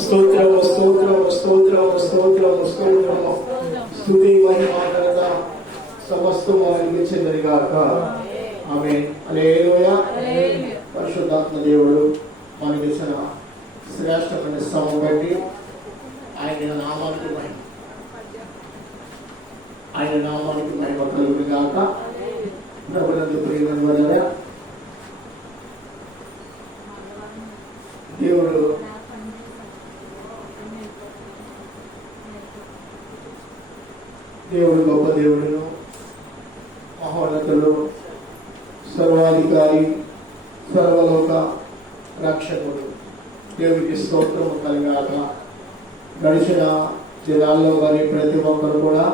స్తోత్రము స్తోత్రము స్తోత్రము స్తోత్రము స్తోత్రము స్తుతి మహిమ ఘనత సమస్తము ఆయనకే చెందినగాక. ఆమేన్. హల్లెలూయా. పరిశుద్ధాత్మ దేవుడు మనకి ఇచ్చిన శ్రేష్టమైన స్థలం బట్టి ఆయన నామానికి మహిమ కలుగునుగాక. ప్రభునందు ప్రియమైన వారలారా, దేవుడు గొప్ప దేవుడును, మహోన్నతుడు, సర్వాధికారి, సర్వలోక రక్షకుడు. దేవుడికి స్తోత్రము కలిగాక. గడిచిన దినాల్లో వారి ప్రతి ఒక్కరు కూడా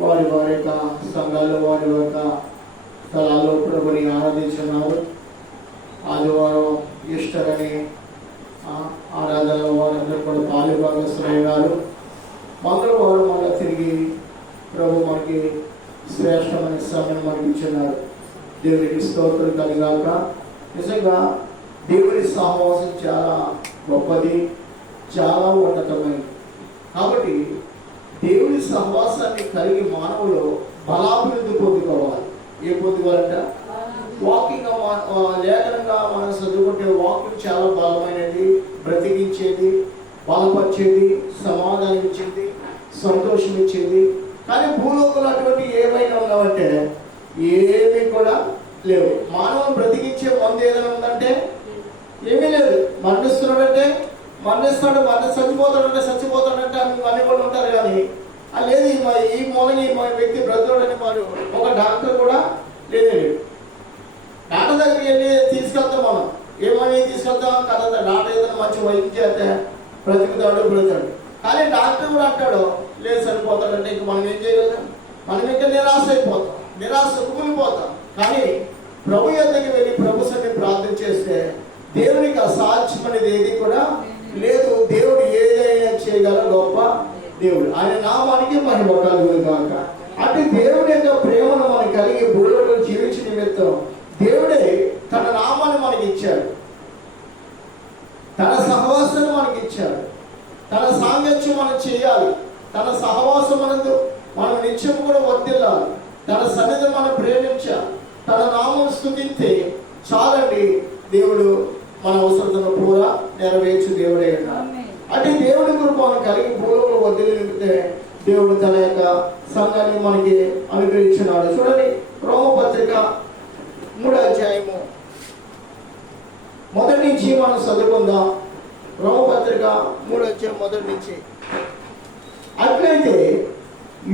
వారి వారి యొక్క సంఘాల్లో వారి యొక్క స్థలాల్లో ప్రభుని ఆరాధించున్నారు. ఆదివారం ఈస్టర్ అని ఆరాధనలో వారందరూ కూడా పాలుభాగస్తులయ్యారు. మంగళవారం మళ్ళీ తిరిగి ప్రభు మనకి శ్రేష్టమైన సమయం మనకి ఇచ్చినారు. దేవునికి స్తోత్రం కలిగాక. నిజంగా దేవుని సహవాసం చాలా గొప్పది, చాలా ఉన్నతమైనది. కాబట్టి దేవుని సహవాసాన్ని కలిగి మానవులు బలాభివృద్ధి పొందుకోవాలి. ఏ పొందుకోవాలంట? వాకింగ్. లేఖనంగా మనం చదువుకుంటే వాకింగ్ చాలా బలమైనది, బ్రతికించేది, బలపరిచేది, సమాధానం ఇచ్చేది, సంతోషం ఇచ్చేది. కానీ భూలోకంలో అటువంటి ఏమైనా ఉన్నామంటే ఏమీ కూడా లేవు. మానవుని బ్రతికించే మందు ఏదైనా ఉందంటే ఏమీ లేదు. మరణిస్తున్నాడంటే మరణిస్తాడు, చచ్చిపోతాడంటే అన్ని కూడా ఉంటారు. కానీ లేదు ఈ మూలని వ్యక్తి బ్రతుకుడని వారు ఒక డాక్టర్ కూడా లేదే. డాక్టర్ దగ్గరికి వెళ్ళి తీసుకెళ్తాం మనం. ఏమని తీసుకెళ్తాం కదా, డాక్టర్ ఏదైనా మంచి వైద్యం చేస్తే బ్రతుకుతాడు. కానీ డాక్టర్ కూడా అంటాడు లేదు చనిపోతాడంటే ఇంక మనం ఏం చేయగలం? మనం ఇంకా నిరాశ కుమిలిపోతాం. కానీ ప్రభు యొద్దకు వెళ్ళి ప్రభు సన్నిధిని ప్రార్థన చేస్తే దేవునికి అసాధ్యం అనేది ఏది కూడా లేదు. దేవుడు ఏదైనా చేయగల గొప్ప దేవుడు. ఆయన నామానికి మహిమ కలుగునుగాక. అంటే దేవుడి యొక్క ప్రేమను మనకు కలిగి భూమిలో జీవించిన నిమిత్తం దేవుడే తన నామాన్ని మనకి ఇచ్చాడు, తన సహవాసాన్ని మనకి ఇచ్చాడు. తన సాంగత్యం మనం చేయాలి, తన సహవాసం మనకు మనం నిత్యం కూడా వర్తిల్లాలి, తన సన్నిధిని మనం ప్రేమించాలి, తన నామం స్తుతిస్తే చాలండి. దేవుడు మన అవసరతను పూరా నెరవేర్చు దేవుడే. అంటే దేవుడి కృప మనం కలిగి భూలోకంలో వదిలి నింపితే దేవుడు తన యొక్క సంఘాన్ని మనకి అనుగ్రహించినాడు. చూడండి, రోమపత్రిక 3వ అధ్యాయము మొదటి నుంచి మనం చదువుకుందాం. రోమపత్రిక 3వ అధ్యాయం మొదటి నుంచి. అట్లయితే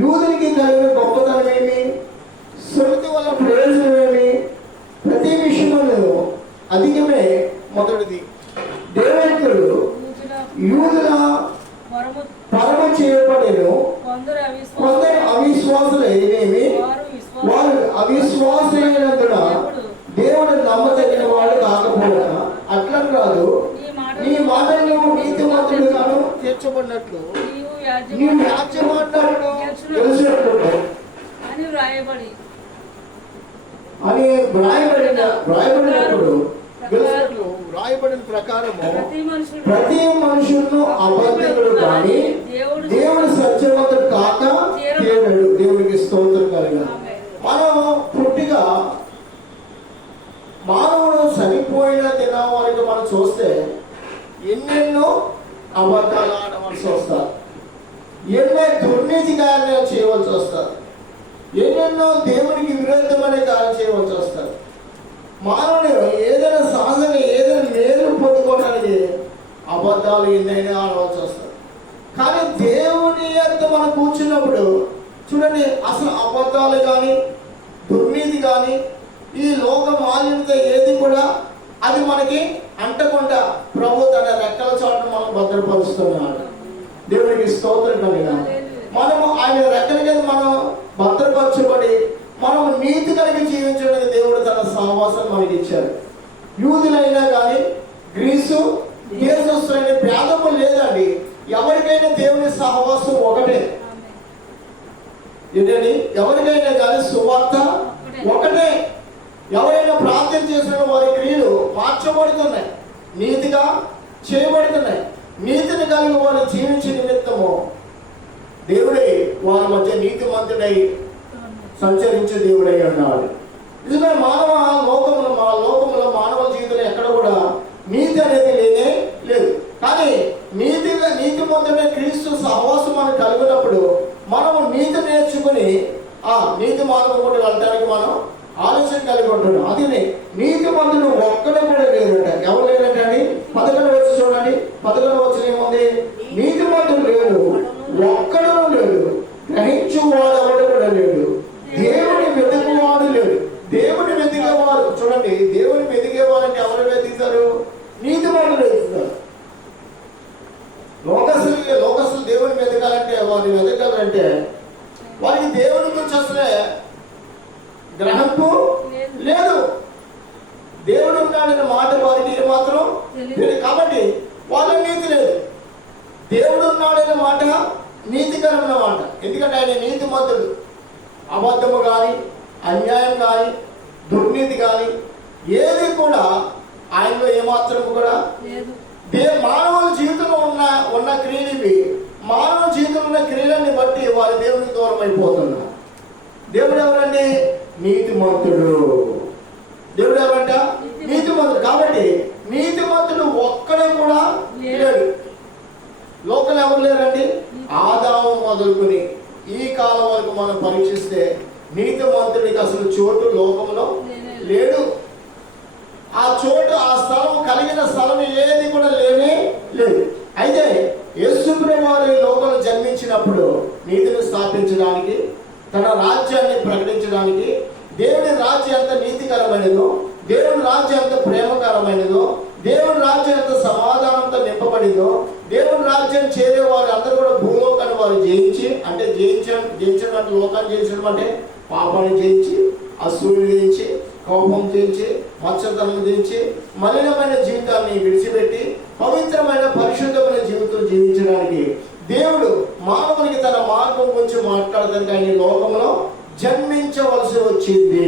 యూదునికి కలిగిన గొప్పతనం ఏమి, సున్నతి వల్ల ప్రయోజనం ఏమి? ప్రతి విషయంలో అధికమే మొదటిది. దేవుడు యూదుల పరమ చేయబడేను. కొందరు అవిశ్వాసులైనవి, వారు అవిశ్వాసులైనందున దేవుడు నమ్మదగిన వాడు కాకపోయినా అట్లా కాదు, నీ మాటలు నీతిమంతుడుగాను తీర్చబడినట్లు నీవు వ్యాజ్యమాడినప్పుడు తెలిసినట్లు అని వ్రాయబడిన ప్రకారము ప్రతి మనుషులను అబద్ధుడు కానీ దేవుడు సత్యవంతుడు కాక తీరడు. దేవుడికి స్తోత్రం కలిగిన. మనం పుట్టిగా మానవుడు చనిపోయిన దినం వరకు మనం చూస్తే ఎన్నెన్నో అబద్ధాలు ఆడవలసి వస్తారు, ఎన్నో దుర్నీతి కార్యాలు చేయవలసి వస్తారు, ఎన్నెన్నో దేవునికి విరుద్ధమైన కార్యాలు చేయవలసి వస్తారు. మానవుడు ఏదైనా సహజంగా ఏదైనా మేలు పొందుకోవడానికి అబద్ధాలు ఎన్నైనా ఆడవలసి వస్తారు. కానీ దేవుని యొక్క మనం కూర్చున్నప్పుడు చూడండి, అసలు అబద్ధాలు కానీ దుర్నీతి కానీ ఈ లోక మాలిన్యత ఏది కూడా అది మనకి అంటకుండా ప్రభు తన రెక్కల చాటును మనం భద్రపరుస్తున్నాడు. దేవునికి స్తోత్రం కలిగిన. మనము ఆయన రెక్కల కింద మనం భద్రపరచబడి మనం నీతి కలిగి జీవించడానికి దేవుడు తన సహవాసాన్ని మనకి ఇచ్చాడు. యూదులైనా కానీ గ్రీసు దేశస్తులైన భేదము లేదండి. ఎవరికైనా దేవుని సహవాసం ఒకటే. ఏంటండి? ఎవరికైనా కానీ సువార్త ఒకటే. ఎవరైనా ప్రార్థన చేసిన వారి క్రియలు మార్చబడుతున్నాయి, నీతిగా చేయబడుతున్నాయి. నీతిని కలిగి వారు జీవించే నిమిత్తము దేవుడే వారి మధ్య నీతిమంతుడై సంచరించే దేవుడై ఉన్నాడు. నిజమే, లోకములో మానవ జీవితంలో ఎక్కడ కూడా నీతి అనేది లేనే లేదు. కానీ నీతిమంతుడే క్రీస్తు సహవాసం మనం కలిగినప్పుడు మనము నీతి నేర్చుకుని ఆ నీతి మార్గం కూడా వెళ్ళడానికి మనం ఆలోచన కలిగి ఉంటున్నాం. అది నీతిమంతుడు ఒక్కడు కూడా లేదంట. ఎవరు లేదంటే అండి, 11 వచ్చి చూడండి. 11 వచ్చిన ఏముంది? నీతిమంతుడు లేడు, ఒక్కడు లేడు, గ్రహించువాడు ఎవడు కూడా లేడు, దేవుని వెతుకువాడు లేడు. దేవుని వెతికేవారు చూడండి, దేవుని వెతికేవారంటే ఎవరు వెతుకుతారు? నీతిమంతులు వెతుకుతారు. లోకస్తులు దేవుని వెతకాలంటే వారిని వెతకాలంటే వారికి దేవుని గురించి అసలే గ్రహింపు లేదు. దేవుడు ఉన్నాడన్న మాట వారికి ఏమాత్రం లేదు. కాబట్టి వాళ్ళకి నీతి లేదు. దేవుడు ఉన్నాడన్న మాట నీతికరమైన మాట. ఎందుకంటే ఆయన నీతిమంతుడు. అబద్ధము కానీ, అన్యాయం కానీ, దుర్నీతి కానీ ఏది కూడా ఆయనలో ఏమాత్రం కూడా మానవుల జీవితంలో ఉన్న క్రియలు, మానవ జీవితంలో ఉన్న క్రియలని బట్టి వారి దేవునికి దూరం అయిపోతున్నారు. దేవుడు ఎవరండి? నీతిమంతుడు. దేవుడు ఎవరంట? నీతిమంతుడు. కాబట్టి నీతిమంతుడు ఒక్కడే కూడా లేడు. లోకల్ ఎవరు లేరండి? ఆదాము మొదలుకొని ఈ కాలం వరకు మనం పరీక్షిస్తే నీతిమంతుడికి అసలు చోటు లోకంలో లేడు. ఆ చోటు, ఆ స్థలం, కలిగిన స్థలం ఏది కూడా లేనే లేదు. అయితే యేసుప్రభువు వారు లోకంలో జన్మించినప్పుడు నీతిని స్థాపించడానికి, తన రాజ్యాన్ని ప్రకటించడానికి, దేవుని రాజ్యం ఎంత నీతికరమైనదో, దేవుని రాజ్యం ఎంత ప్రేమకరమైనదో, దేవుని రాజ్యం ఎంత సమాధానంతో నింపబడిందో, దేవుని రాజ్యం చేరే వారు అందరూ కూడా భూలోకాన్ని వారు జయించి, అంటే జయించడం అంటే లోకాన్ని జయించడం అంటే పాపాన్ని జయించి, అసూయని జయించి, కోపం జయించి, మత్సరతనం జయించి, మలినమైన జీవితాన్ని విడిచిపెట్టి పవిత్రమైన పరిశుద్ధమైన జీవితం జీవించడానికి దేవుడు మానవునికి తన మార్గం గురించి మాట్లాడడానికి ఆయన లోకంలో జన్మించవలసి వచ్చింది.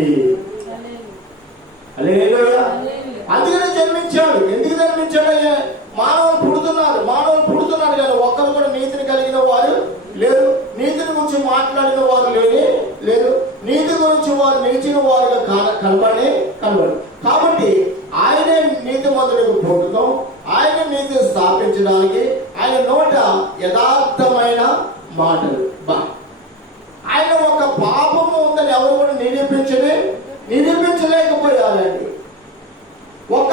అందుకనే జన్మించాడు. ఎందుకు జన్మించాడు? మానవులు పుడుతున్నారు కానీ ఒక్కరు కూడా నీతిని కలిగిన వారు లేరు. నీతిని గురించి మాట్లాడిన వారు లేరు. నీతి గురించి వారు నిలిచిన వారుగా కనబడి. కాబట్టి ఆయనే నీతిమంతుడికి పుట్టుకం, ఆయన నీతిని స్థాపించడానికి ఆయన నోట యథార్థమైన మాటలు. ఆయన ఒక పాపము ఉందని ఎవరు కూడా నిరూపించలేకపోయారండి. ఒక్క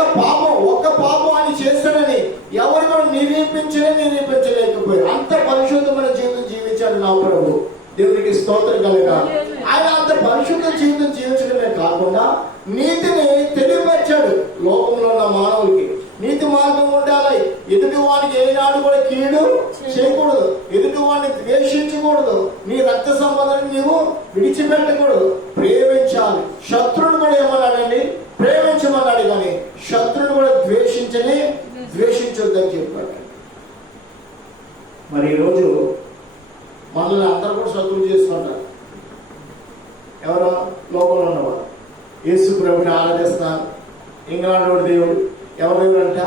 పాపం అని చేస్తాడని ఎవరు కూడా నిరూపించలేకపోయారు. అంత పరిశుద్ధమైన జీవితం జీవించాడు నా ప్రభు. దేవునికి స్తోత్రం కలగాలి. ఆయన అంత పరిశుద్ధ జీవితం జీవించడమే కాకుండా నీతిని తెలియపరిచాడు లోకంలో ఉన్న మానవులకి. నీతి మార్గం ఉండాలి. ఎదుటి వానికి ఏనాడు కూడా కీడు చేయకూడదు, ఎదుటి వాడిని ద్వేషించకూడదు, నీ రక్త సంబంధాన్ని నీవు విడిచిపెట్టకూడదు, ప్రేమించాలి. శత్రువుని కూడా ఏమన్నాడండి? ప్రేమించమన్నాడు. కానీ శత్రువుని కూడా ద్వేషించొద్దని చెప్పాడు. మరి ఈరోజు మనల్ని అందరూ కూడా శత్రువులు చేసుకుంటారు. ఎవరో లోకంలో ఉన్నవారు యేసు ప్రభుని ఆరాధిస్తున్నారు. ఇంగ్లాండ్ దేవుడు ఎవరు దేవుడు అంట?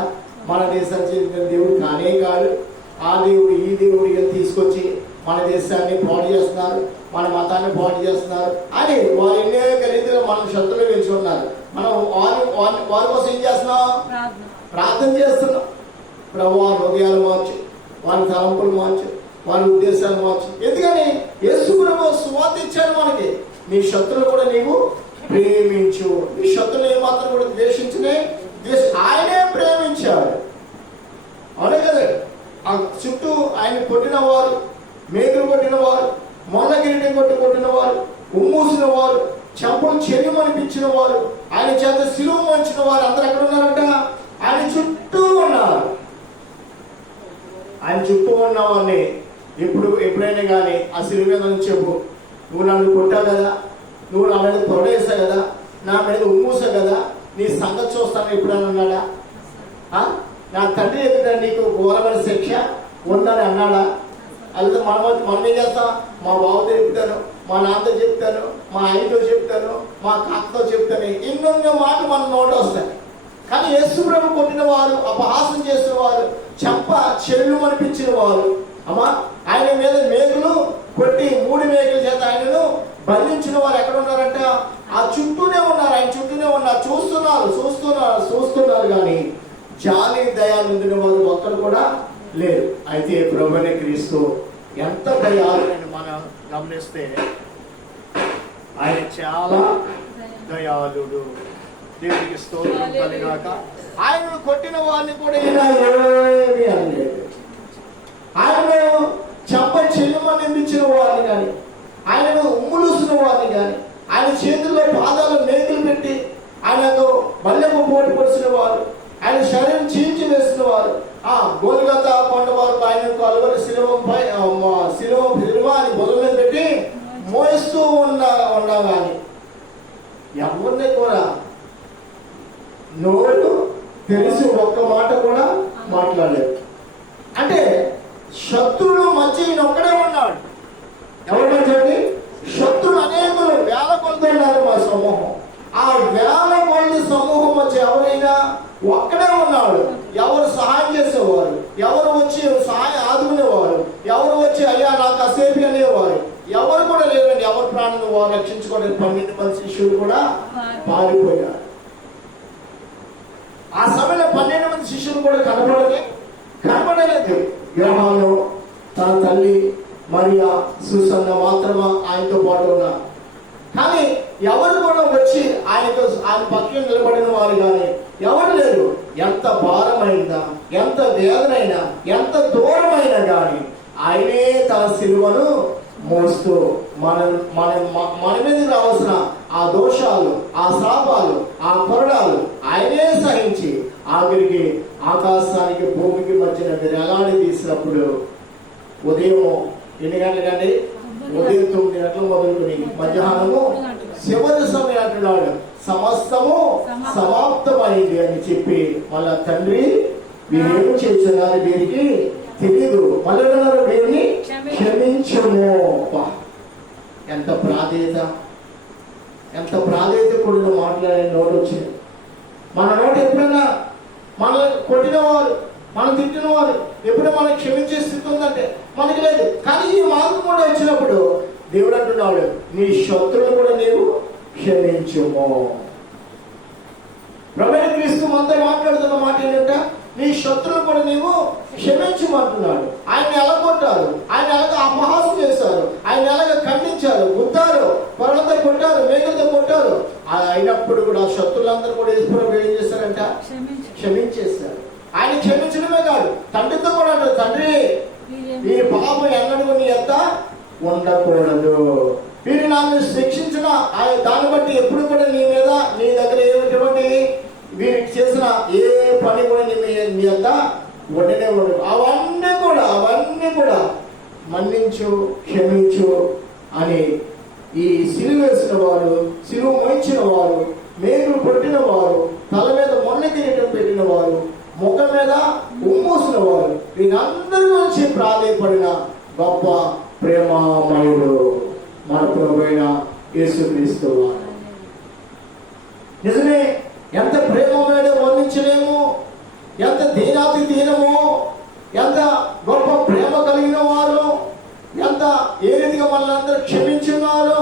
మన దేశానికి చెందిన దేవుడు కానే కాదు. ఆ దేవుడు ఈ దేవుడు తీసుకొచ్చి మన దేశాన్ని పాడు చేస్తున్నారు, మన మతాన్ని పాడు చేస్తున్నారు అని వారు అనేక రీతిలో మనం శత్రువులు గెలిచి ఉన్నారు. మనం వారి కోసం ఏం చేస్తున్నాం? ప్రార్థన చేస్తున్నాం. ప్రభు వారి హృదయాలు మార్చు, వారి తలంపులు మార్చు, వారి ఉద్దేశాలు మార్చు. ఎందుకని యేసు ప్రభు సువార్త ఇచ్చాడు మనకి. నీ శత్రువులు కూడా నీవు ప్రేమించు. నీ శత్రువులు ఏమాత్రం కూడా ఆయనే ప్రేమించాడు. అవునే కదా? ఆ చుట్టూ ఆయన కొట్టిన వారు, మేకులు కొట్టిన వారు, మొల్ల కిరీటం కొట్టిన వారు, ఉమ్మూసిన వారు, చెంపలు చెరిమనిపించిన వారు, ఆయన చేత సిలువ వంచిన వారు అందరూ ఎక్కడ ఉన్నారంట? ఆయన చుట్టూ ఉన్నారు. ఆయన చుట్టూ ఉన్న వారిని ఎప్పుడైనా కానీ ఆ సిలువ మీద నుంచి చెప్పు, నువ్వు నన్ను కొట్టావు కదా, నువ్వు నా మీద పొరడేసావు కదా, నా మీద ఉమ్మూసావు కదా, నీ సంగతి చూస్తాను ఎప్పుడైనా అన్నాడా? నా తండ్రి ఎదుట నీకు ఘోరమైన శిక్ష ఉందని అన్నాడా? అయితే మనం ఏం చేస్తాం? మా బాబుతో చెప్తాను, మా నాన్నతో చెప్తాను, మా ఆయనతో చెప్తాను, మా కాకతో చెప్తాను, ఎన్నెన్నో మాటలు మన నోట వస్తాయి. కానీ యేసు ప్రభు కొట్టిన వారు, అపహాసం చేసిన వారు, చెల్లు అనిపించిన వారు అమ్మా, ఆయన మీద మేకులు కొట్టి 3 మేకుల చేత ఆయనను బంధించిన వారు ఎక్కడ ఉన్నారంట? ఆ చుట్టూనే ఉన్నారు, ఆయన చుట్టూనే ఉన్నారు, చూస్తున్నారు కానీ జాలి దయ నిండిన వారు ఒక్కరు కూడా లేరు. అయితే ప్రభువైన క్రీస్తు ఎంత దయాళుడని మనం గమనిస్తే ఆయన చాలా దయాళుడు. దేవునికి స్తోత్రం కలిగాక. ఆయనను కొట్టిన వారిని కూడా ఇలా ఏమీ అనలేదు. ఆయనను చెంప చెల్లుమని నిందించిన వారిని కానీ, ఆయనను ఉమ్ములుసిన వారిని కానీ, ఆయన చేతుల్లో పాదాలు మేకులు పెట్టి ఆయనకు బల్లెము పోటీ పడిసిన వారు, ఆయన శరీరం చీల్చి వేసిన వారు, గోల్గొతా కొండ వారు ఆయన కలువరి శిలువపై శిలువ అని బొల్ల మీద పెట్టి మోయిస్తూ ఉన్నా కానీ ఎవరిని కూడా నోరు తెలిసి ఒక్క మాట కూడా మాట్లాడలేదు. అంటే శత్రువులు మధ్య ఈయన ఒక్కడే ఉన్నాడు. ఎవరి మధ్య? శత్రువులు అనేకులు వేల కొలది ఉన్నారు మా సమూహం. ఆ వేల కొలది సమూహం మధ్య ఎవరైనా ఒక్కడే ఉన్నాడు. ఎవరు సహాయం చేసేవారు, ఎవరు వచ్చి సహాయం ఆదుకునేవారు, ఎవరు వచ్చి అయ్యా నాకు కాసేపు అనేవారు ఎవరు కూడా లేరండి. ఎవరు ప్రాణాలను వారు రక్షించుకోవడానికి 12 మంది శిష్యులు కూడా పారిపోయారు. ఆ సమయంలో 12 మంది శిష్యులు కూడా కనపడలేదు. యోహాను, తన తల్లి మరియా, సూసన్న మాత్రమే ఆయనతో పాటు ఉన్నారు. కానీ ఎవరు కూడా వచ్చి ఆయన పక్కన నిలబడిన వారు కానీ ఎవరు లేరు. ఎంత భారమైనా, ఎంత వేదనైనా, ఎంత దూరమైనా కానీ ఆయనే తన సిలువను మోస్తూ మన మీద రావాల్సిన ఆ దోషాలు, ఆ శాపాలు, ఆ కొరడాలు ఆయనే సహించి ఆఖరికి ఆకాశానికి భూమికి మధ్యన ఎలాంటి తీసినప్పుడు ఉదయం ఎన్ని గంటలకండి? ఉదయం 9 గంటలు మొదలుకొని మధ్యాహ్నము చివరి సమయం అంటున్నాడు సమస్తము సమాప్తమైంది అని చెప్పి మళ్ళా తండ్రి వీరేమి చేస్తున్నారు వీరికి తెలీదు, మళ్ళీ వీరిని క్షమించుము. ఎంత ప్రాధేయత కూడిన మాట్లాడే నోటు వచ్చింది. మన నోటు ఎప్పుడైనా మనల్ని కొట్టినవారు, మనం తిట్టినవారు ఎప్పుడైనా మనం క్షమించే స్థితి ఉందంటే మనకి లేదు. కానీ ఈ మార్గం కూడా వచ్చినప్పుడు దేవుడు అంటున్నాడు నీ శత్రువులు కూడా నీవు క్షమించుము. ప్రభువైన క్రీస్తు మనతో మాట్లాడుతున్న మాట ఏంటంటే నీ శత్రువులు కూడా నీవు క్షమించమంటున్నాడు. ఆయన ఎలా కొట్టారు, ఆయన ఎలాగ అపహాసం చేశారు, ఆయన ఎలాగ ఖండించారు, గుద్దారు, పొరలతో కొట్టారు, మేకలతో కొట్టారు. అయినప్పుడు కూడా శత్రులందరూ కూడా యేసుప్రభువు ఏం చేశారంట? క్షమించేశారు. ఆయన క్షమించడమే కాదు, తండ్రితో కూడా అంటారు తండ్రి వీరి పాపం ఎన్నడూ నీ ఎంత ఉండకూడదు, వీరు నన్ను శిక్షించిన దాన్ని బట్టి ఎప్పుడు కూడా నీ మీద నీ దగ్గర ఏమిటి వీరికి చేసిన ఏ పని కూడా నీ అంత ఉండనే ఉండదు. అవన్నీ కూడా మన్నించు, క్షమించు అని ఈ సిలువ వేసిన వారు, సిలువ మోయించిన వారు, మేకులు కొట్టిన వారు, తల మీద మొన్న కిరీటం పెట్టిన వారు, ముఖం మీద ఉమ్మూసిన వారు, వీరందరి నుంచి ప్రాధాయపడిన గొప్ప ప్రేమామయుడు మన ప్రభువైన యేసుక్రీస్తు వారు. నిజమే, ఎంత ప్రేమమేడో వర్ణించలేము, ఎంత దీనాతి దీనము, ఎంత గొప్ప ప్రేమ కలిగిన వారు, ఎంత ఏ రీతిగా మనల్ని క్షమించున్నారు.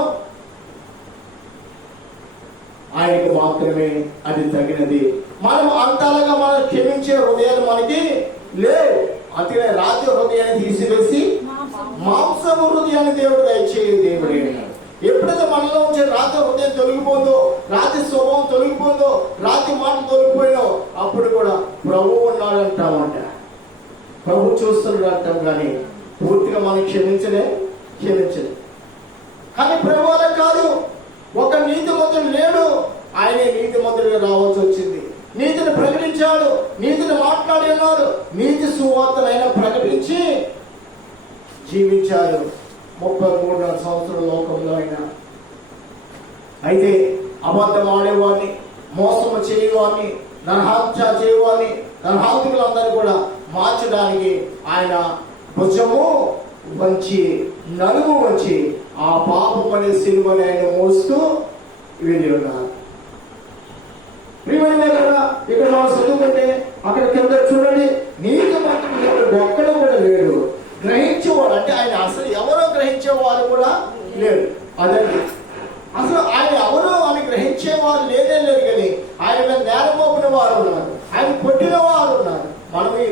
ఆయనకు మాత్రమే అది తగినది. మనం అంతలాగా మనం క్షమించే హృదయాలు మనకి లేవు. అందుకే రాతి హృదయాన్ని తీసివేసి మాంసము హృదయాన్ని దేవుడు దయచేయ దేవుడే. ఎప్పుడైతే మనలో ఉంచే రాతి హృదయం తొలగిపోయిందో, రాతి స్వభావం తొలగిపోయిందో, రాతి మాటలు తొలగిపోయినో అప్పుడు కూడా ప్రభు ఉన్నాడు అంటామంట, ప్రభు చూస్తున్నాడు అంటాం. కానీ పూర్తిగా మనం క్షమించలే. కానీ ప్రభు అలా కాదు. ఒక నీతిమంతుడు లేడు, ఆయనే నీతిమంతుడిగా రావాల్సి వచ్చింది. నీతిని ప్రకటించాడు, నీతిని మాట్లాడి ఉన్నారు, నీతి సువార్తనైనా ప్రకటించి జీవించారు 33 సంవత్సరాల లోకంలో అయినా. అయితే అబద్ధం ఆడేవాడిని, మోసము చేయవాడిని, నరహత్య చేయవాడిని, నరహంతకులందరినీ కూడా మార్చడానికి ఆయన భుజము వంచి, నలుగు వంచి ఆ పాపం అనే సిలువని ఆయన మోస్తూ వెళ్ళి ఉన్నారు. ఇక్కడ మనం చదువుకుంటే అక్కడ కింద చూడండి, నీతి మంత్రులు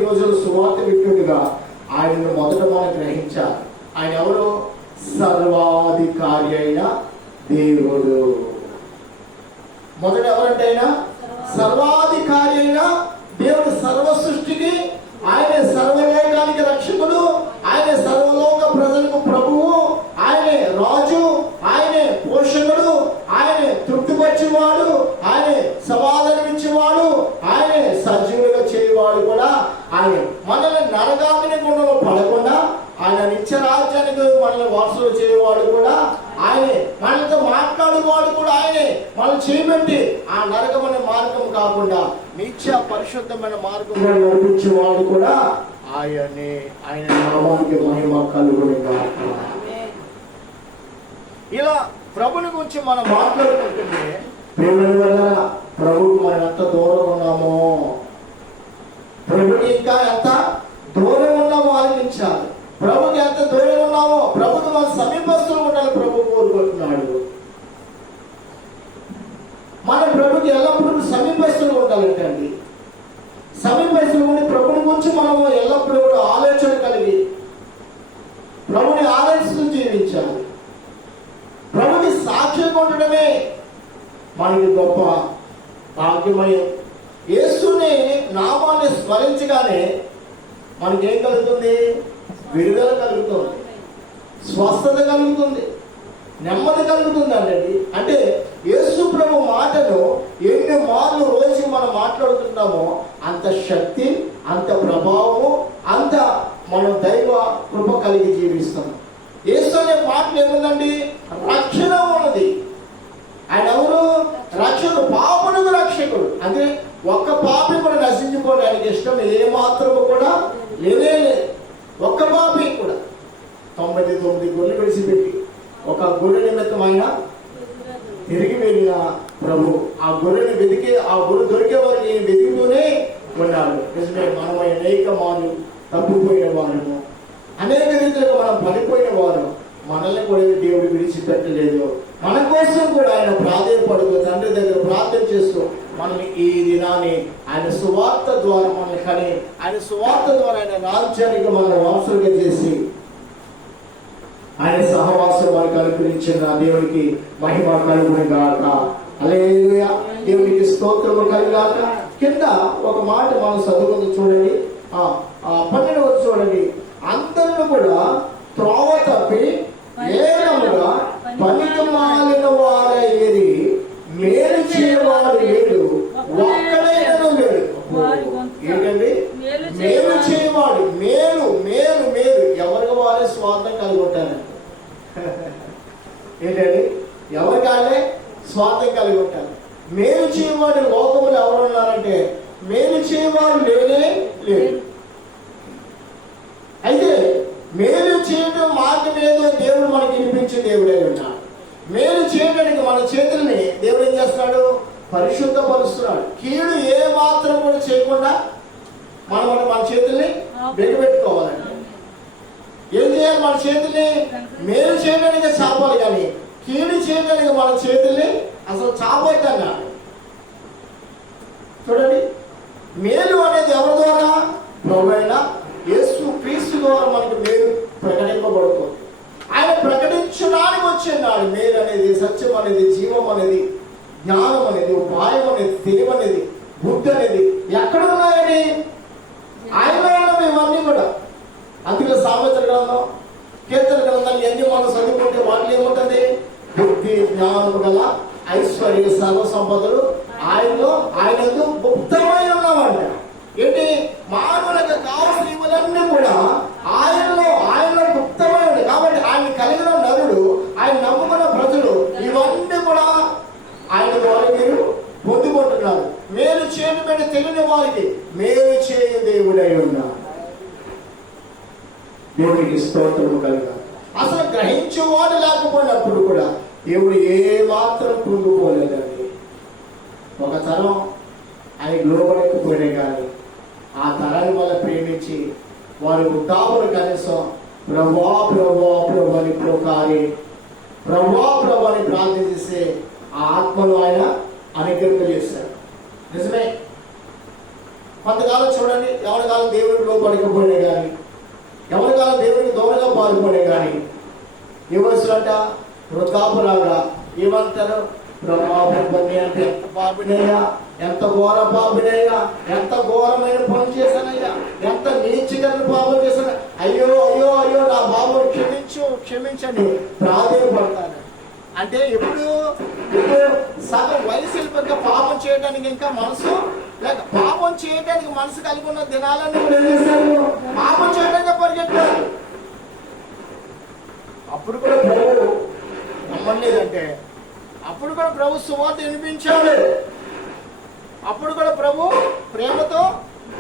రోజులు సువార్త విట్టుడుగా ఆయనను మొదట మనం గ్రహించాలి. ఆయన ఎవరు? సర్వాధికారి అయిన దేవుడు. మొదట ఎవరంటే ఆయన సర్వాధికారి అయిన దేవుడు. సర్వ సృష్టికి ఆయన, సర్వలోకానికి రక్షకుడు, ఆయన సర్వలోక ప్రజలకు ప్రభువు, ఆయనే రాజు, ఆయనే పోషకుడు, ఆయనే తృప్తిపరిచేవాడు, ఆయనే సమాధానం ఇచ్చేవాడు, ఆయనే సజీవులుగా చేయవాడు కూడా ఆయనే. మనల్ని నరకాగ్ని గుండంలో పడకుండా ఆయన నిత్య రాజ్యానికి మనల్ని వారసులు చేయవాడు కూడా ఆయనే. మనతో మాట్లాడేవాడు కూడా ఆయనే. మనం చేయబెట్టి ఆ నరకమైన మార్గం కాకుండా నిత్య పరిశుద్ధమైన మార్గంలో నడిపించేవాడు కూడా ఆయనే. ఆయన నామానికి మహిమ కలుగునుగా. ఇలా ప్రభుని గురించి మనం మాట్లాడుకుంటుంటే ప్రేమని వల్ల ప్రభుకి మనం ఎంత దూరం ఉన్నామో, ప్రభుకి ఇంకా ఎంత దూరం ఉన్నామో ఆలోచించాలి. ప్రభుకి ఎంత దూరం ఉన్నామో, ప్రభుకి మన సమీపస్తులు ఉండాలి ప్రభు కోరుకుంటున్నాడు. మన ప్రభుకి ఎల్లప్పుడూ సమీపస్తులు ఉండాలంటే అండి. సమీపస్తులు ఉండి ప్రభుని గురించి మనము ఎల్లప్పుడూ కూడా ఆలోచన కలిగి ప్రభుని ఆలోచిస్తూ జీవించాలి. ప్రభుని సాక్ష్యం ఉండడమే మనకి గొప్ప భాగ్యమయం. యేసుని నామాన్ని స్మరించగానే మనకేం కలుగుతుంది? విడుదల కలుగుతుంది, స్వస్థత కలుగుతుంది, నెమ్మది కలుగుతుంది అండి. అంటే యేసు ప్రభు మాటను ఎన్ని మార్లు రోజు మనం మాట్లాడుతున్నామో అంత శక్తి, అంత ప్రభావము, అంత మనం దైవ కృప కలిగి జీవిస్తాం. యేసు అనే మాటలు ఏముందండి? రక్షణ ఉన్నది. ఆయన ఎవరు? రక్షకుడు, పాపులకు రక్షకుడు. అంటే ఒక్క పాపి కూడా నశించుకోవడానికి ఇష్టం ఏమాత్రము కూడా లేనే లేదు. ఒక్క పాపి కూడా 99 గొర్రెలు విడిచిపెట్టి ఒక గొర్రె నిమిత్తం ఆయన తిరిగి వెళ్ళిన ప్రభు ఆ గొర్రెని వెతికి, ఆ గొర్రె దొరికే వారికి వెతుకుతూనే ఉన్నాడు. నిజమే, మనం అనేక మార్లు తప్పిపోయిన వారము, అనేక రీతిలో మనం పడిపోయిన వారు. మనల్ని కూడా దేవుడు విడిచిపెట్టలేదు. మన కోసం కూడా ఆయన ప్రాధేయపడుతూ, తండ్రి దగ్గర ప్రార్థన చేస్తూ మనల్ని ఈ దినాన్ని ఆయన సువార్త ద్వారా మనల్ని కని, ఆయన సువార్త ద్వారా ఆయన రాజ్యానికి మనల్ని వారసులుగా చేసి ఆయన సహవాసం మనకు అనుగ్రహించిన దేవునికి మహిమ కలుగునుగాక. హల్లెలూయా. దేవునికి స్తోత్రము కలుగుగాక. కింద ఒక మాట మనం చదువుకుంది చూడండి, 12వ చూడండి. అందరూ కూడా త్రోవ తప్పి ఏలముగా పనికిమాలిన వారయ్యేది, మేలు చేయవాడు లేడు, ఒక్కడైనను లేడు. ఏంటండి? మేలు చేయవాడు, మేలు మేలు మేలు ఎవరికి వారే స్వార్థం కలిగి ఉంటారు. ఏంటండి? ఎవరికాలే స్వార్థం కలిగి ఉంటారు. మేలు చేయవాడు లోకములు ఎవరు ఉన్నారంటే మేలు చేయవాడు లేనే లేడు. అయితే మేలు చేయడం మార్గం ఏదో దేవుడు మనకి వినిపించే దేవుడే ఉన్నాడు. మేలు చేయడానికి మన చేతుల్ని దేవుడు ఏం చేస్తున్నాడు? పరిశుద్ధపరుస్తున్నాడు. కీడు ఏ మాత్రం కూడా చేయకుండా మనం మన చేతుల్ని బిగబెట్టుకోవాలండి. ఏం చేయాలి? మన చేతుల్ని మేలు చేయడానికి చాపాలి, కానీ కీడు చేయడానికి మన చేతుల్ని అసలు చాపొద్దన్నాడు. చూడండి, మేలు అనేది ఎవరి ద్వారా? ప్రభువైన యేసు క్రీస్తు ద్వారా మనకు మేలు ప్రకటింపబడుతుంది. ఆయన ప్రకటించడానికి వచ్చినాడు. మేలు అనేది, సత్యం అనేది, జీవం అనేది, జ్ఞానం అనేది, ఉపాయం అనేది, తెలివి అనేది, బుద్ధి అనేది ఎక్కడ ఉన్నాయని ఆయనలో ఉన్నవి ఇవన్నీ కూడా. అందులో సామెతల గ్రంథం, కీర్తన గ్రంథాలు ఎన్ని మనం చదువుకుంటే వాటిలో ఏముంటుంది? బుద్ధి జ్ఞానము గల ఐశ్వర్య సర్వ సంపదలు ఆయనలో, ఆయనకు గుప్తమై ఉన్నామంట. ఏంటి? మానవులకు కావాల్సిన ఇవన్నీ కూడా ఆయనలో గుప్తమై ఉంది. కాబట్టి ఆయన కలిగిన నరుడు, ఆయన నమ్ముకున్న ప్రజలు ఇవన్నీ కూడా ఆయన ద్వారా మీరు పొందుకుంటున్నారు. మేలు చేయని మీద తెలియని వారికి మేలు చేయ దేవుడై ఉన్నారు. దేవునికి స్తోత్రము కలుగా. అసలు గ్రహించేవాడు లేకపోయినప్పుడు కూడా దేవుడు ఏ మాత్రం కృంగిపోలేదండి. ఒక తరం ఆయన లోబడకపోయినా కానీ ఆ తరాన్ని వల్ల ప్రేమించి వారి వృద్ధాపులు కనీసం ప్రభా ప్రభా ప్రభు అని ప్రోకారి ప్రభా ప్రభు అని ప్రార్థన చేసే ఆ ఆత్మను ఆయన అనుగ్రహం చేశారు. నిజమే. కొంతకాలం చూడండి, ఎవరి కాలం దేవుడు పడకపోయినా కానీ, ఎవరికాల దేవునికి దూరంగా పాల్పడే కానీ, ఈ వయసులంట వృద్ధాపులాగా ఏమంటారు, ప్రభావం అంటే ఎంత పాపినయ్యా, ఎంత ఘోర పాపినయ్యా, ఎంత ఘోరమైన పని చేశానయ్యా, ఎంత నీచికరణ పాపం చేశాను, అయ్యో అయ్యో అయ్యో నా బాబు క్షమించండి ప్రాధేయపడతాను. అంటే ఇప్పుడు సగం వయసు వెళ్ళిపోయిన పాపం చేయడానికి ఇంకా మనసు లేక, పాపం చేయడానికి మనసు కలిగి ఉన్న దినాలన్నీ కూడా ఏం చేశారు, పాపం చేయడానికి పరిగెట్టారు. అప్పుడు కూడా ప్రభు నమ్మలేదంటే, అప్పుడు కూడా ప్రభు సువార్త వినిపించాడు. అప్పుడు కూడా ప్రభు ప్రేమతో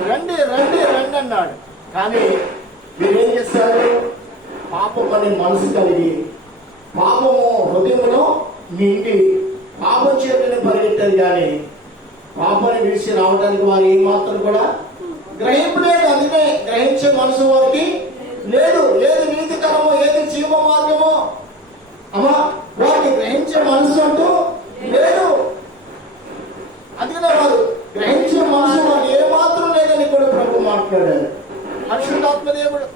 రండి రండి రండి అన్నాడు. కానీ మీరేం చేస్తారు, పాపం అనే మనసు కలిగి, పాపము హృదయంలో నిండి పాపం చేయడానికి పరిగెట్టారు. కానీ పాపాన్ని విడిచి రావడానికి వారు ఏమాత్రం కూడా గ్రహింపలేదు. అందుకే గ్రహించే మనసు వారికి లేదు. ఏది నీతికరమో, ఏది జీవ మార్గమో అమ్మా వారికి గ్రహించే మనసు అంటూ లేదు. అందుకనే వారు గ్రహించే మనసు వారికి ఏమాత్రం లేదని కూడా ప్రభు మాట్లాడారు. పరిశుద్ధాత్మ దేవుడు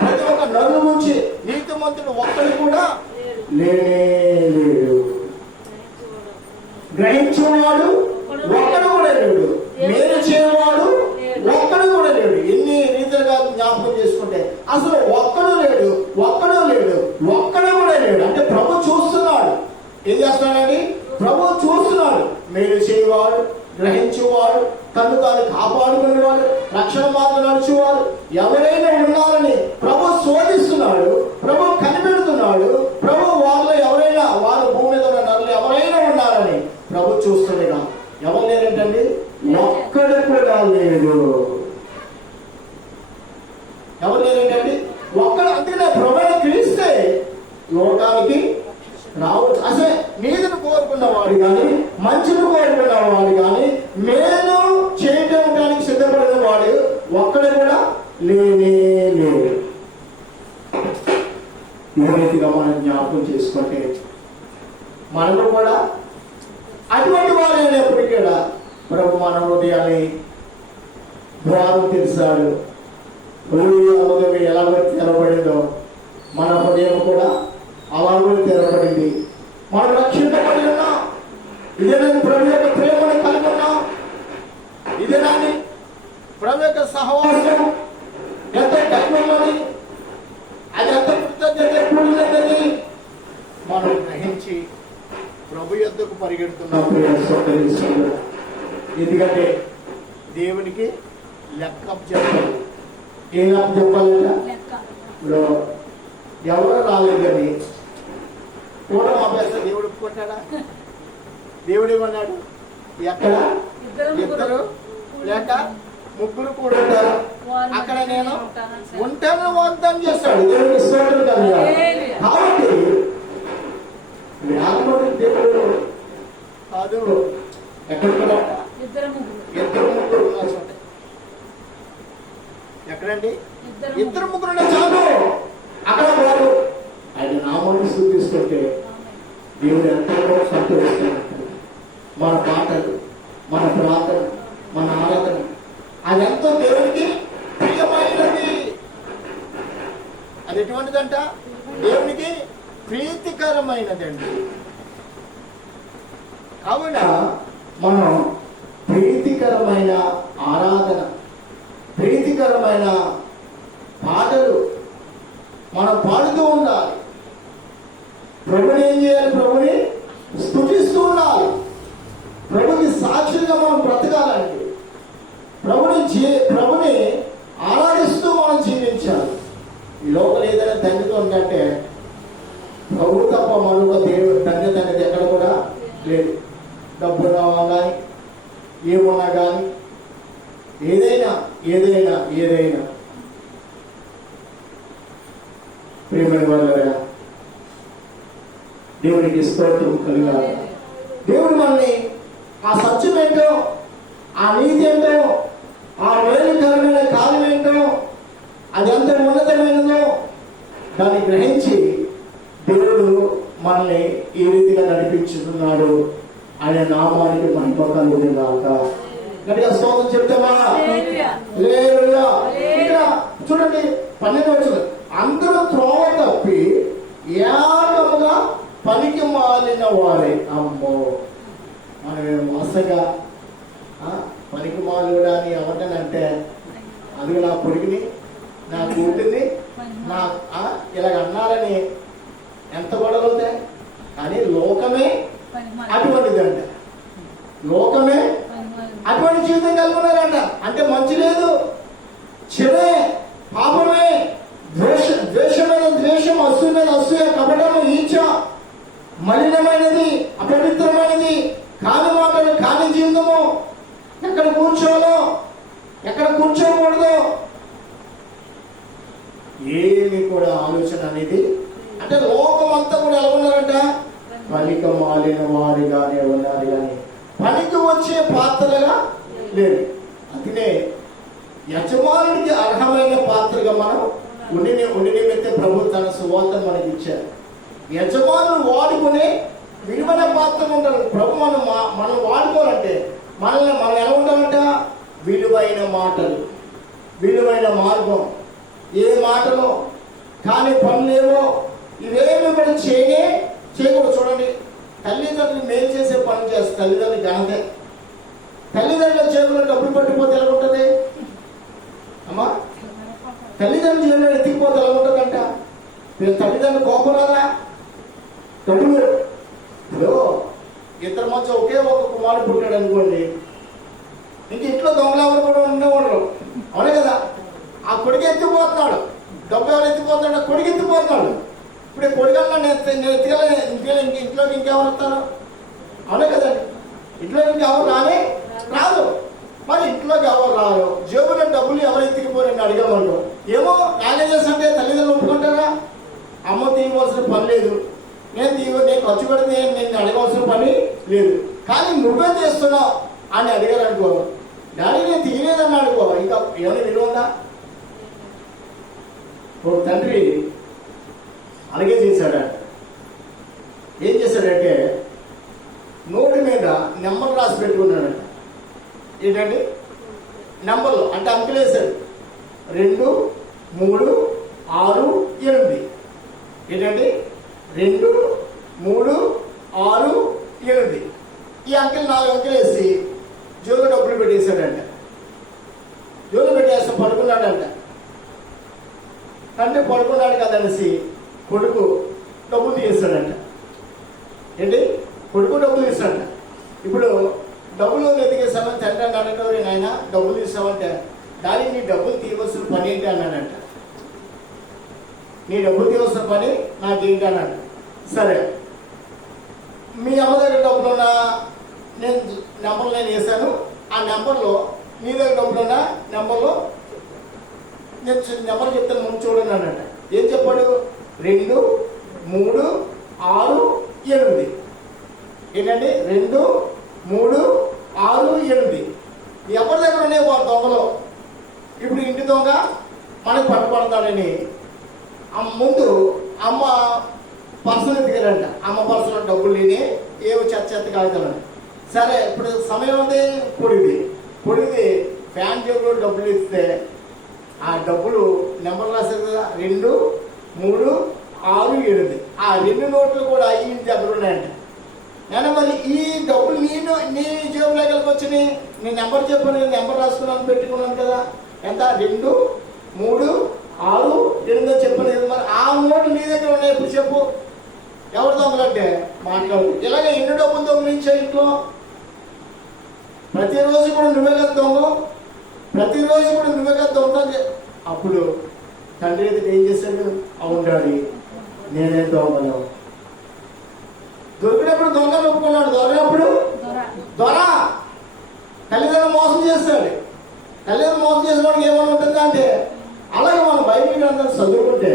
ప్రతి ఒక్క నన్ను నుంచి నీతిమంతుడు ఒక్కడు కూడా లేడు, గ్రహించేవాడు ఒక్కడు కూడా లేడు, మేలు చేయవాడు ఒక్కడు కూడా లేడు. ఎన్ని రీతిగా జ్ఞాపకం చేసుకుంటే అసలు ఒక్కడు లేడు, ఒక్కడు లేడు, ఒక్కడు కూడా లేడు. అంటే ప్రభు చూస్తున్నాడు. ఏం చేస్తున్నాడండి, ప్రభు చూస్తున్నాడు. మేలు చేయవాడు, గ్రహించేవాడు, తను తాను కాపాడుకునేవాడు, రక్షణ మార్గం నడిచేవాడు ఎవరైనా ఉన్నారని ప్రభు శోధిస్తున్నాడు. ప్రభు కనిపెడుతున్నాడు. ప్రభు వాళ్ళు ఎవరైనా, వారు భూమి మీద ఉన్న నరులు ఎవరైనా ఉన్నారని ప్రభు చూస్తుండగా ఎవరు లేరంటండి, ఒక్కడు కూడా లేడు. ఎవరు లేరంటండి, ఒక్కడు. అందుకనే ప్రభుని పిలిస్తే లోకానికి రావచ్చు. అసలు నీతిని కోరుకున్నవాడు కానీ, మంచిని కోరుకున్నవాడు కానీ, మేలు చేయడానికి సిద్ధపడిన వాడు ఒక్కడు కూడా లేనే లేడు. ఈ రీతిగా మనం జ్ఞాపకం చేసుకుంటే మనకు కూడా అటువంటి వారు అయినప్పటికీ కూడా ప్రభు మన హృదయాన్ని ద్వారం తెరిచాడు. హృదయం ఎలా తెరబడిందో మన హృదయం కూడా అలాగే తెరబడింది. మనం రక్షించబడి ఉన్నాం. ఇదేనాని ప్రభు యొక్క ప్రేమను కలిగి ఉన్నాం. ఇదేనాని ప్రభు యొక్క సహవాసం ఎంత దైవమని, అది ఎంత కృతజ్ఞత ఎప్పుడున్నదని మనం గ్రహించి ప్రభు యొద్దకు పరిగెడుతున్నాం. ఎందుకంటే దేవునికి లెక్క చెప్పాలి. ఏ లెక్క చెప్పాలంటే ఇప్పుడు ఎవరు రాలేదు కానీ కూడా ఆపేస్తా. దేవుడు ఒప్పుకుంటాడా? దేవుడు ఏమన్నాడు, ఎక్కడ ఇద్దరు లేక ముగ్గురు కూడా ఉంటారు అక్కడ నేను ఉంటాను వాగ్దానం చేస్తాడు. దేవుడికి స్తోత్రం కలుగును. కాబట్టి దేవుడు కాదు, ఎక్కడ ఇద్దరు ముగ్గురు ఉన్నారు. ఎక్కడండి? ఇద్దరు ముగ్గురు చాలు. అక్కడ వారు ఆయన నామాన్ని స్తుతిస్తుంటే దేవుడు ఎంతో సంతోషిస్తున్నాడు. మన పాటలు, మన ప్రార్థన, మన ఆరాధన అది ఎంతో దేవునికి ప్రియమైనది. అది ఎటువంటిదంట? దేవునికి ప్రీతికరమైనదండి. కావున మనం ప్రీతికరమైన ఆరాధన, ప్రీతికరమైన పాటలు మనం పాడుతూ ఉండాలి. ప్రభుని ఏం చేయాలి? ప్రభుని స్తుతిస్తూ ఉండాలి. ప్రభుని సాక్షిగా మనం బ్రతకాలండి. ప్రభుని ఆరాధిస్తూ మనం జీవించాలి. ఈ లోపల ఏదైనా ధన్యత ఉందంటే ప్రభు తప్ప మనలో దేవుడు ధన్యత అనేది ఎక్కడ కూడా లేదు. డబ్బు ఉన్నా కానీ, ఏమున్నా కానీ, ఏదైనా ఏదైనా ఏదైనా ప్రియమైన వాళ్ళ దేవునికి స్తోత్రం కలుగాలి. దేవుడు మనల్ని ఆ సత్యం ఏంటో, ఆ నీతి ఏంటో, ఆ మేలుకరమైన కాలం ఏంటో, అది ఎంత ఉన్నతమైనదో దాన్ని గ్రహించి దేవుడు మనల్ని ఈ రీతిగా నడిపించుతున్నాడు అనే నామానికి మహిమ కలుగును గాక. గట్టిగా స్తోత్రం చెప్తామా? హల్లెలూయా. ఇక్కడ చూడండి 12 వచనం, అందరూ త్రోవ తప్పి ఏకముగా పనికి మాలిన వారే. అమ్మో, మనమేమో అసగా పనికి మాలుడా అని ఎవరినంటే అది నా కొడుకుని నా కూతుర్ని నా ఇలాగ అన్నారని ఎంత గొడవలుతాయి. కానీ లోకమే అటువంటిదంట, లోకమే అటువంటి జీవితం కలుగున్నారంట. అంటే మంచి లేదు, చెడే, పాపమే, ద్వేషమైన ద్వేషం, అసూయ అసూయ, కపటము, ఈచ, మలినమైనది, అపవిత్రమైనది, కాని మాటలు, కాని జీవితము, ఎక్కడ కూర్చోవాలో ఎక్కడ కూర్చోకూడదు ఏమి కూడా ఆలోచన అనేది. అంటే లోకం అంతా కూడా ఎలా ఉన్నారంట, పనికి మాలిన వారిగానే ఉన్నారు, కానీ పనికి వచ్చే పాత్రలుగా లేదు. అందుకే యజమానుడికి అర్హమైన పాత్రగా మనం ఉండినిమిత్తే ప్రభు తన సువార్త మనకి ఇచ్చారు. యజమానులు వాడుకునే విలువైన పాత్ర ఉంటారు. ప్రభు మనం వాడుకోవాలంటే మనం ఎలా ఉండాలంట, విలువైన మాటలు, విలువైన మార్గం, ఏ మాటలో కానీ పనులేవో ఇవేమి కూడా చేయకూడదు. చూడండి, తల్లిదండ్రులు మేలు చేసే పనులు చేస్తారు, తల్లిదండ్రులు ఘనతే. తల్లిదండ్రుల జేబులో డబ్బులు పట్టిపోతే ఎలా ఉంటుంది అమ్మా? తల్లిదండ్రుల జేబులో ఎత్తికిపోతే ఎలా ఉంటుందంట? తల్లిదండ్రులు కోపం రాదా? డబ్బులు ఇద్దరు మధ్య ఒకే ఒక కుమారుడు పుట్టాడు అనుకోండి, ఇంక ఇంట్లో దొంగలు ఎవరు కూడా ఉండేవాడు, అవునే కదా? ఆ కొడుకు ఎత్తిపోతున్నాడు, డబ్బు ఎవరు ఎత్తిపోతున్నాడు? కొడుకు ఎత్తిపోతున్నాడు. ఇప్పుడు కొడుకన్నా నేను ఎత్తికెళ్ళ ఇంట్లోకి ఇంకెవరు వస్తారు? అవునే కదండి, ఇంట్లోకి ఇంకెవరు రాదు. మరి ఇంట్లోకి ఎవరు రారు, జేబులో డబ్బులు ఎవరు ఎత్తికిపోరని అడిగామంటూ ఏమో మేనేజర్స్ అంటే తల్లిదండ్రులు ఒప్పుకుంటారా? అమ్మ తీయవలసిన పని లేదు, నేను ఖర్చు పెడితే నేను అడగవలసిన పని లేదు, కానీ నువ్వే చేస్తున్నావు అని అడిగారు అనుకో, డాడీ నేను తీయలేదని అనుకో, ఇంకా ఏమైనా విలువ ఉందా? ఒక తండ్రి అలాగే చేశాడు. ఏం చేశాడంటే నోటి మీద నెంబర్ రాసి పెట్టుకున్నాడంట. ఏంటండి నెంబర్లు అంటే అంకెలేశాడు, 2, 3, 6, 8. ఏంటండి 2, 3, 6, 8. ఈ అంకెలు 4 అంకెలు వేసి జోలో డబ్బులు పెట్టేశాడంట. జోలో పెట్టేస్తే పడుకున్నాడంట. తండ్రి పడుకున్నాడు కదనేసి కొడుకు డబ్బులు తీస్తాడంట. ఏంటి, కొడుకు డబ్బులు తీస్తాడంట. ఇప్పుడు డబ్బులు వెతికేసామని తండ్రి అన్నాడంటే, నాయన డబ్బులు తీస్తామంటే, డాడీ నీ డబ్బులు తీయవలసిన పని ఏంటి అన్నాడంట. నీ డబ్బులు తీయవలసిన పని నాకేంటి అన్నాడు. సరే, మీ అమ్మ దగ్గర డబ్బులున్నా నెంబర్లు నేను వేసాను, ఆ నెంబర్లో మీ దగ్గర డబ్బులున్నా నెంబర్లో నేను నెంబర్ చెప్తాను, ముందు చూడండి అన్నట్ట. ఏం చెప్పాడు? 2, 3, 6, 8. ఏంటండి 2, 3, 6, 8. ఎవరి దగ్గర ఉన్నాయి వాళ్ళ దొంగలో. ఇప్పుడు ఇంటి దొంగ మనకు పట్టుబడతాడని ముందు అమ్మ పర్సలు ఎత్తికారంట. అమ్మ పర్సలో డబ్బులు లేని ఏవో చెత్త కాగుతామని. సరే, ఇప్పుడు సమయం ఉంది, పొడిది ఫ్యాన్ జేబులో డబ్బులు ఇస్తే ఆ డబ్బులు నెంబర్ రాశారు కదా, 2, 3, 6, 7. ఆ 2 నోట్లు కూడా ఈ దగ్గర ఉన్నాయంట. నేను మరి ఈ డబ్బులు నీ జేబులోకి వచ్చినాయి, నీ నెంబర్ చెప్పు, నేను నెంబర్ రాసుకున్నాను పెట్టుకున్నాను కదా, ఎంత? 2, 3, 6, 8 చెప్పలేదు. మరి ఆ నోట్లు నీ దగ్గర ఉన్నాయి, ఇప్పుడు చెప్పు ఎవరు దొంగలంటే మాట్లాడు. ఇలాగ ఎన్ని డబ్బులు దొంగలించా ఇంట్లో? ప్రతిరోజు కూడా నువ్వే కదా దొంగ, ప్రతిరోజు కూడా నువ్వే కదా దొంగ. అప్పుడు తండ్రి అయితే ఏం చేశాడు? అవును డాడీ నేనే దొంగను. దొరికినప్పుడు దొంగను ఒప్పుకున్నాడు, దొరికినప్పుడు దొర. తల్లిదండ్రులు మోసం చేస్తాడు. తల్లిదండ్రులు మోసం చేసిన వాడికి ఏమైనా ఉంటుందా అంటే, అలాగే మనం బైబిల్ గ్రంథాలు చదువుకుంటే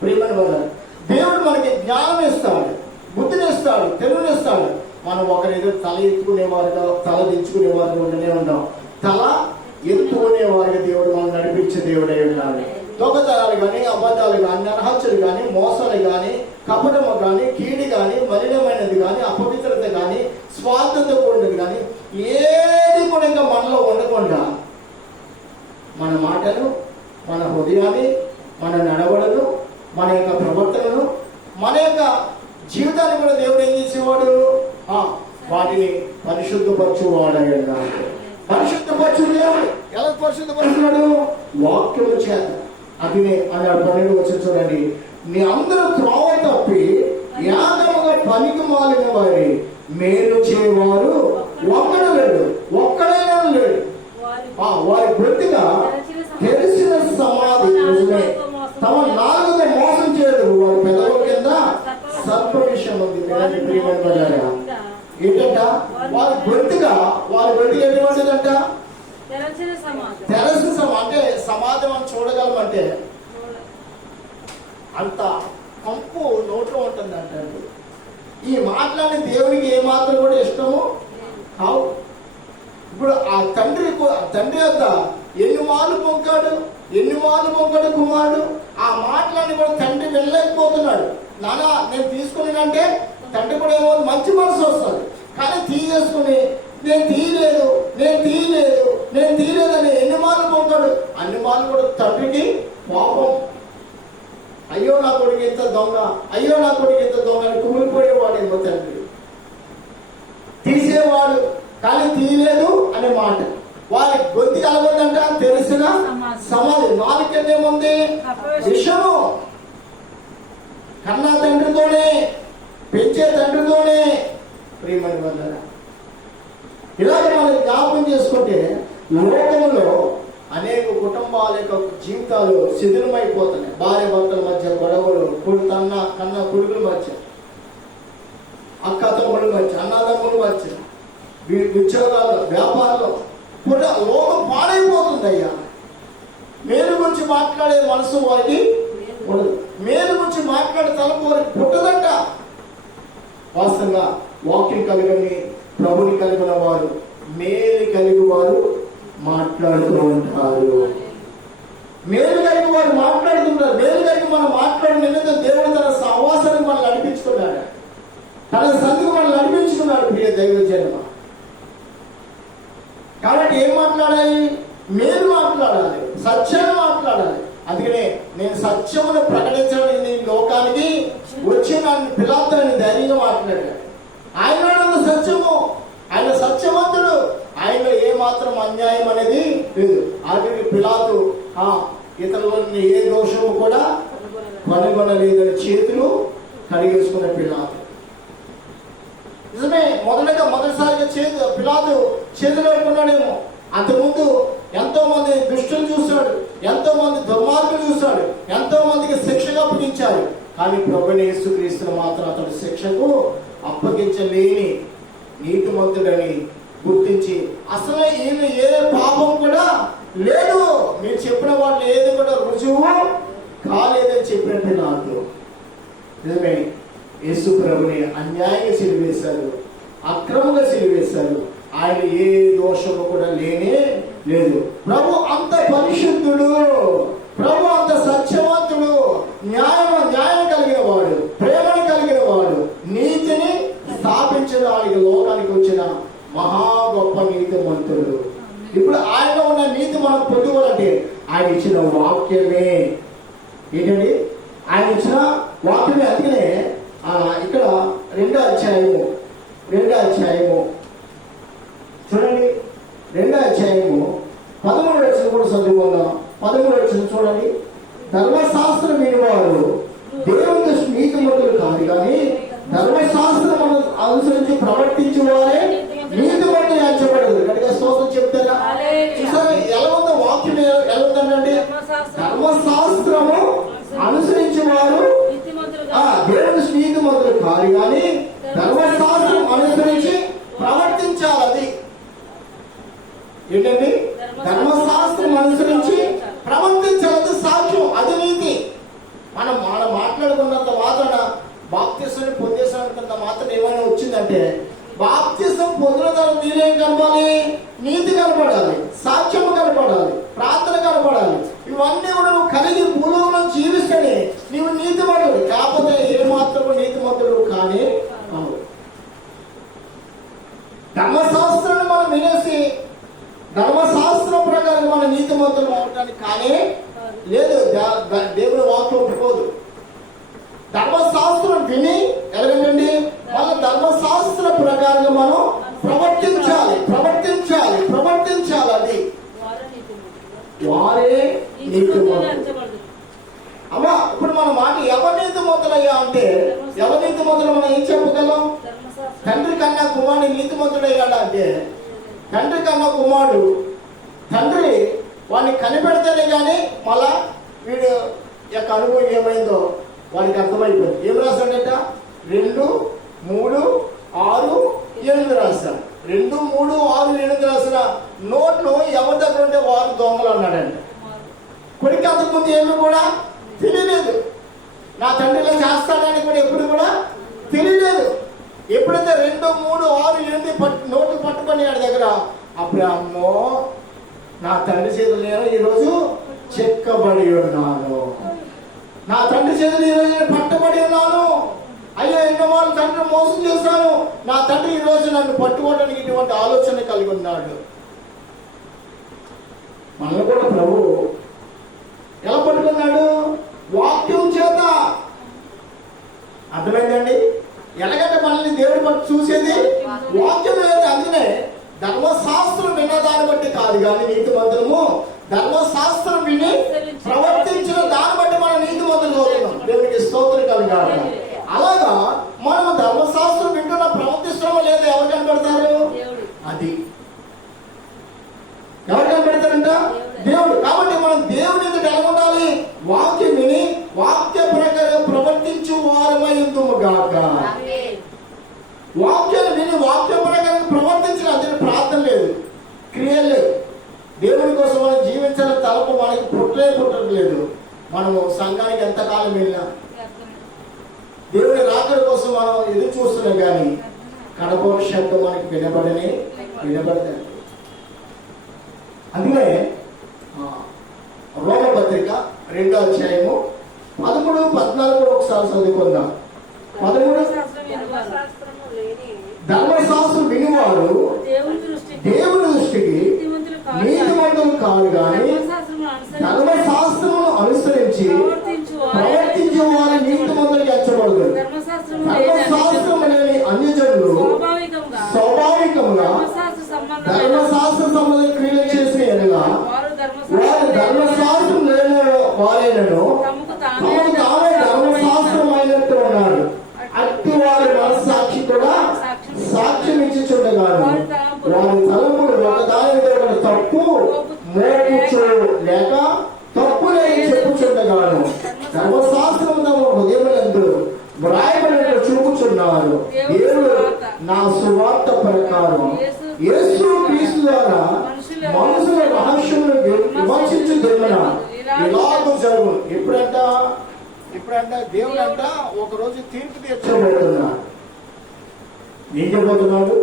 ప్రియమైన వారు, దేవుడు మనకి జ్ఞానం ఇస్తాడు, బుద్ధిని ఇస్తాడు, తెలుగునిస్తాడు. మనం ఒకరేదో తల ఎత్తుకునేవారుగా, తల దించుకునేవారుగా ఉండనే ఉన్నాం. తల ఎత్తుకునేవారుగా దేవుడు మనం నడిపించే దేవుడే ఉన్నాడు. దొంగతనాలు కానీ, అబద్ధాలు కానీ, అనహత్యలు కానీ, మోసాలు కానీ, కపటము కానీ, కీడి కానీ, మలినమైనది కానీ, అపవిత్రత కానీ, స్వార్థత కూడినది కానీ ఏది కూడా ఇంకా మనలో ఉండకుండా మన మాటలు, మన హృదయాన్ని, మన నడవడను, మన యొక్క ప్రవర్తనను, మన యొక్క జీవితాన్ని కూడా దేవుడు ఏం చేసేవాడు? వాటిని పరిశుద్ధపరచువాడయ్యా. పరిశుద్ధపరచు దేవుడు ఎలా పరిశుద్ధపరుచున్నాడు? వాక్యము చేత. అదినే అన్నాడు 12 వచ్చి చూడండి, నీ అందరూ త్రోవ తప్పి యాగముగా పనికి మాలిన వారి మేలు చేయవారు ఒక్కడు లేడు, ఒక్కడైనా లేడు. వారి బొత్తిగా తెలిసిన సమాధి తమ నాలుగుగా మోసం చేయదు. వారి పెదవుల కింద సర్ప విషయం ఉంది. ఏంటంట? వారి బొత్తిగా ఎటువంటిదంట? తెరసిన సమాధి. అంటే సమాధి మనం చూడగలమంటే అంత కంపు నోట్లో ఉంటుందంట. ఈ మాటలని దేవుడికి ఏమాత్రం కూడా ఇష్టము కావు. ఇప్పుడు ఆ తండ్రి వద్ద ఎన్ని మాలు పొంకాడు కుమారుడు. ఆ మాటలని కూడా తండ్రి వెళ్ళలేకపోతున్నాడు. నానా నేను తీసుకున్నానంటే తండ్రి కూడా ఏమో మంచి మనసు వస్తుంది, కానీ తీసేసుకుని నేను తీయలేదు అని ఎన్ని మాలు పొంకాడు. అన్ని మాలు కూడా తండ్రికి పాపం. అయ్యో నా కొడుకు ఎంత దొంగ అని కుమిలిపోయేవాడేమో తండ్రి. తీసేవాడు కానీ తీయలేదు అనే మాట. వారి గొంతు కలగొద్దంట తెలిసిన సమాధి. నాలుగేముంది? విషము. కన్నా తండ్రితోనే, పెంచే తండ్రితోనే. ప్రియమైన వాళ్ళారా, ఇలాగే మనం జ్ఞాపకం చేసుకుంటే లోకంలో అనేక కుటుంబాల యొక్క జీవితాలు శిథిలమైపోతున్నాయి. భార్య భర్తల మధ్య గొడవలు, కన్న కొడుకుల మధ్య, అక్క తమ్ముల మధ్య, అన్నదమ్ముల మధ్య, ఉద్యోగాలు, వ్యాపారాలు కూడా లోకం పాడైపోతుంది. అయ్యా, మేలు గురించి మాట్లాడే మనసు వారికి ఉండదు. మేలు గురించి మాట్లాడే తలపు వారికి పుట్టదంట. వాస్తవంగా వాక్యం కలిగని, ప్రభుని కలిగిన వారు, మేలు కలిగి వారు మాట్లాడుతూ ఉంటారు. మేలు కలిగి వారు మాట్లాడుతుంటారు. మేలు కలిగి మనం మాట్లాడిన నిమిత్తం దేవుడు తన సహవాసానికి మనల్ని నడిపించుకున్నాడు, తన సంధికి మనల్ని నడిపించుకున్నాడు. ప్రియ దైవ జన్మ. కాబట్టి ఏం మాట్లాడాలి? మేలు మాట్లాడాలి, సత్యాన్ని మాట్లాడాలి. అందుకనే నేను సత్యమును ప్రకటించడానికి లోకానికి వచ్చి నన్ను పిలాతుని ధైర్యంగా మాట్లాడాడు. ఆయన సత్యము, ఆయన సత్యవంతుడు, ఆయనలో ఏ మాత్రం అన్యాయం అనేది లేదు. ఆఖరికి పిలాతు ఇతరులని ఏ దోషము కూడా కనుగొనలేదని చేతులు కడిగేసుకున్న పిలాతు. నిజమే, మొదటిసారిగా పిలాతు చేతులు పెట్టుకున్నాడేమో. అంతకుముందు ఎంతో మంది దుష్టులు చూశాడు, ఎంతో మంది దుర్మార్గులు చూశాడు, ఎంతో మందికి శిక్షగా అప్పగించాడు. కానీ ప్రభువైన యేసుక్రీస్తును మాత్రం అతడు శిక్షకు అప్పగించలేని నీతిమంతుడని గుర్తించి, అసలు ఈయన ఏ పాపం కూడా లేదు, మీరు చెప్పిన వాళ్ళు ఏది కూడా రుజువు కాలేదని చెప్పినట్టు నాకు. నిజమే, యేసు ప్రభుని అన్యాయంగా సిలువేశారు, అక్రమంగా సిలువేశారు. ఆయన ఏ దోషము కూడా లేనే లేదు. ప్రభు అంత పరిశుద్ధుడు, ప్రభు అంత సత్యవంతుడు, న్యాయం కలిగిన వాడు, ప్రేమను కలిగిన వాడు, నీతిని స్థాపించడానికి లోకానికి వచ్చిన మహా గొప్ప నీతిమంతుడు. ఇప్పుడు ఆయన ఉన్న నీతి మనం పొందుకోవాలంటే ఆయన ఇచ్చిన వాక్యమే. ఏంటండి? ఆయన ఇచ్చిన వాక్యమే. అందుకనే ఇక్కడ రెండో అధ్యాయము చూడండి, 2వ అధ్యాయము 13వ వచనం కూడా చదువుకుందాం. 13వ వచనం చూడండి. ధర్మశాస్త్రం వినివారు దేవుని నీతిమంతులు కాదు, కానీ ధర్మశాస్త్రం అనుసరించి ప్రవర్తించే వారే నీతిమంతులు ఎంచబడదు. గట్టిగా స్తోత్రం చెప్తారా? చూసారా ఎలా ఉందో వాక్యం? ఎలా ఉందండి? ధర్మశాస్త్రము అనుసరించే వారు దేవుని నీతిమంతులు కాదు, కానీ ధర్మశాస్త్రం అనుసరించి ప్రవర్తించాలి. అది ఏంటండి? ధర్మశాస్త్రం అనుసరించి ప్రవర్తించాలి. సాక్ష్యం, అది నీతి. మనం మాట్లాడుకున్నంత మాత్రాన బాప్తిసం పొందేసినంత మాత్రం ఏమైనా వచ్చిందంటే, బాప్తిసం పొందిన తర్వాత నీరేం కనపాలి? నీతి కనపడాలి, సాక్ష్యం కనపడాలి, ప్రార్థన కనపడాలి. ఇవన్నీ కూడా నువ్వు కలిగి పూర్వంలో జీవిస్తేనే నీవు నీతిమంతుడు. కాకపోతే ఏ మాత్రము నీతిమంతుడు కానీ ధర్మశాస్త్రాన్ని మనం వినేసి ధర్మశాస్త్రం ప్రకారం మన నీతిమంతులు అవడానికి కానీ లేదు, దేవుని వాక్యం ఒప్పుకోదు. ధర్మశాస్త్రం విని ఎలాగండి వాళ్ళ ధర్మశాస్త్ర ప్రకారంగా మనం ప్రవర్తించాలి. అది వారే నీతిమంతులు. అమ్మా, ఇప్పుడు మన మాట ఎవరు నీతిమంతులయ్యా అంటే ఎవరు నీతిమంతులు మనం ఏం చెప్పగలం? తండ్రి కన్నా కుమారుడు నీతిమంతుడయ్యాడా అంటే తండ్రి కన్నా కుమారుడు తండ్రి వాడిని కనిపెడితేనే కానీ మళ్ళా వీడు యొక్క అనుభవం ఏమైందో వాడికి అర్థమైపోయింది. ఏం రాశాడంట? 2, 3, 6, 8 రాశాడు. 2, 3, 6, 8 రాసిన నోట్లు ఎవరి దగ్గర ఉంటే వారు దొంగలు అన్నాడంట. కొడుకు అంతకుముందు ఏమి కూడా తెలియలేదు. నా తండ్రిలో చేస్తాడని కూడా ఎప్పుడు కూడా తెలియలేదు. ఎప్పుడైతే 2, 3, 6, 8 నోట్లు పట్టుకొని వాడి దగ్గర అప్పుడు అమ్మో నా తండ్రి చేతులు నేను ఈరోజు చెక్కబడి ఉన్నాను, నా తండ్రి చేతులు ఈరోజు నేను పట్టబడి ఉన్నాను, అయ్యో ఎన్నో వాళ్ళు తండ్రి మోసం చేశాను, నా తండ్రి ఈరోజు నన్ను పట్టుకోవడానికి ఇటువంటి ఆలోచన కలిగి ఉన్నాడు. మనల్ని కూడా ప్రభు ఎలా పట్టుకున్నాడు? వాక్యం చేత. అర్థమైందండి? ఎలాగంటే మనల్ని దేవుడి బట్టి చూసేది వాక్యం లేదు. అందుకనే ధర్మశాస్త్రం విన్నదాన్ని బట్టి కాదు కానీ నీతిమంతులము ధర్మశాస్త్రం విని ప్రవర్తించిన దాన్ని బట్టి మనం నీతిమంతులు అవుతున్నాం. దేవునికి స్తోత్రం కలగాలి. అలాగా మనం ధర్మశాస్త్రం వింటున్న ప్రవర్తిస్తామో లేదో ఎవరు కనబడతారు? అది ఎవరు కనబడతారంట? దేవుడు. కాబట్టి మనం దేవుని ఎదుట ఎలా ఉండాలి? వాక్యం విని వాక్య ప్రకారం ప్రవర్తించు వారమై ఉందుము గాక. వాక్యాలు విని వాక్య ప్రకారం ప్రవర్తించిన అందులో ప్రార్థన లేదు, క్రియలు లేదు. దేవుని కోసం మనం జీవించాలని తలపు మనకి పుట్టలేదు. మనము సంఘానికి ఎంతకాలం వెళ్ళినా దేవుని రాకడ కోసం మనం ఎదురు చూస్తున్నాం కానీ కడప శబ్దం మనకి వినబడతాయి. అందుకే రోమ పత్రిక 2వ అధ్యాయము 13, 14 ఒకసారి చదువుకుందాం. 13 ధర్మశాస్త్రం వినివారు దేవుని దృష్టికి నీతిమంతులు కాదు కానీ ధర్మశాస్త్రమును అనుసరించి ప్రవర్తించే వారి నీతిమంతులు ఎంచబడదు. ధర్మశాస్త్రం లేని అన్యజనులు స్వాభావికంగా ధర్మశాస్త్ర సంబంధ క్రియలు చేసిన ఎనగా వారు ధర్మశాస్త్రం లేని వారైనను తాము తామే ధర్మశాస్త్రమైనట్టు ఉన్నారు. అట్టి వారి మనస్సాక్షి కూడా సాక్ష్యం ఇచ్చుచుండగాను వారి తలపులు ఒకదాని తప్పు మోపుచు లేక తప్పు లేని చెప్పుచుండగాను ధర్మశాస్త్రం తమ హృదయములందు వ్రాయబడిన చూపుచున్నారు. దేవుడు నా సువార్త ప్రకారం యేసు క్రీస్తు ద్వారా మనుషుల రహస్యమును విమర్శించు దేవున ఇలాగూ జరుగును. ఇప్పుడంట దేవుడు అంట ఒకరోజు తీర్పు తీర్చబోతున్నాడు. ఏం చెప్పబోతున్నాడు?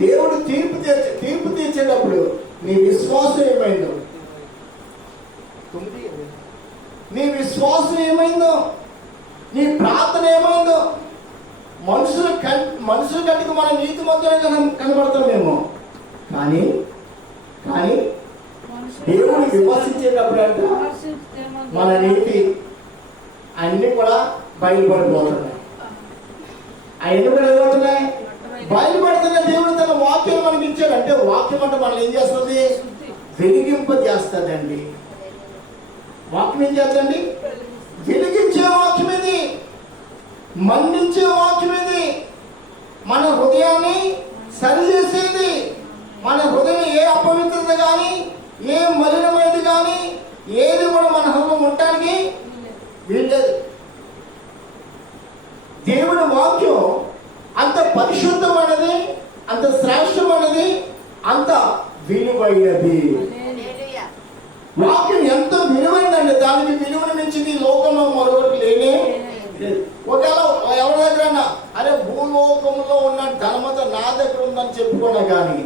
దేవుడు తీర్పు తీర్చేటప్పుడు నీ విశ్వాసం ఏమైందో, నీ విశ్వాసం ఏమైందో, నీ ప్రార్థన ఏమైందో. మనుషుల కంటికి మన నీతి మంతులుగా కనబడతామేమో కానీ దేవుడు విమర్శించేటప్పుడు అంట మన నీతి అన్ని కూడా బయలుపడిపోతున్నాయి. అవన్నీ కూడా ఏమవుతున్నాయి? బయలుపడుతున్నాయి. దేవుడు తన వాక్యం మనకి ఇచ్చాడు. అంటే వాక్యం అంటే మనం ఏం చేస్తుంది? వెలిగింప చేస్తుందండి. వాక్యం ఏం చేస్తుంది? వెలిగించే వాక్యం ఇది, మండించే వాక్యం ఇది, మన హృదయాన్ని సరిచేసేది. మన హృదయం ఏ అపవిత్రత కానీ ఏ మలినమైనది కానీ ఏది కూడా మన హృదయం ఉండటానికి వీల్లేదు. దేవుని వాక్యం అంత పరిశుద్ధమైనది, అంత శ్రేష్టమైనది, అంత విలువైనది. వాక్యం ఎంత విలువైందండి. దానికి విలువను మించింది లోకంలో మరొకటి లేనే. ఒకవేళ ఎవరి దగ్గర అరే భూలోకంలో ఉన్న ధనమత నా దగ్గర ఉందని చెప్పుకున్నా కానీ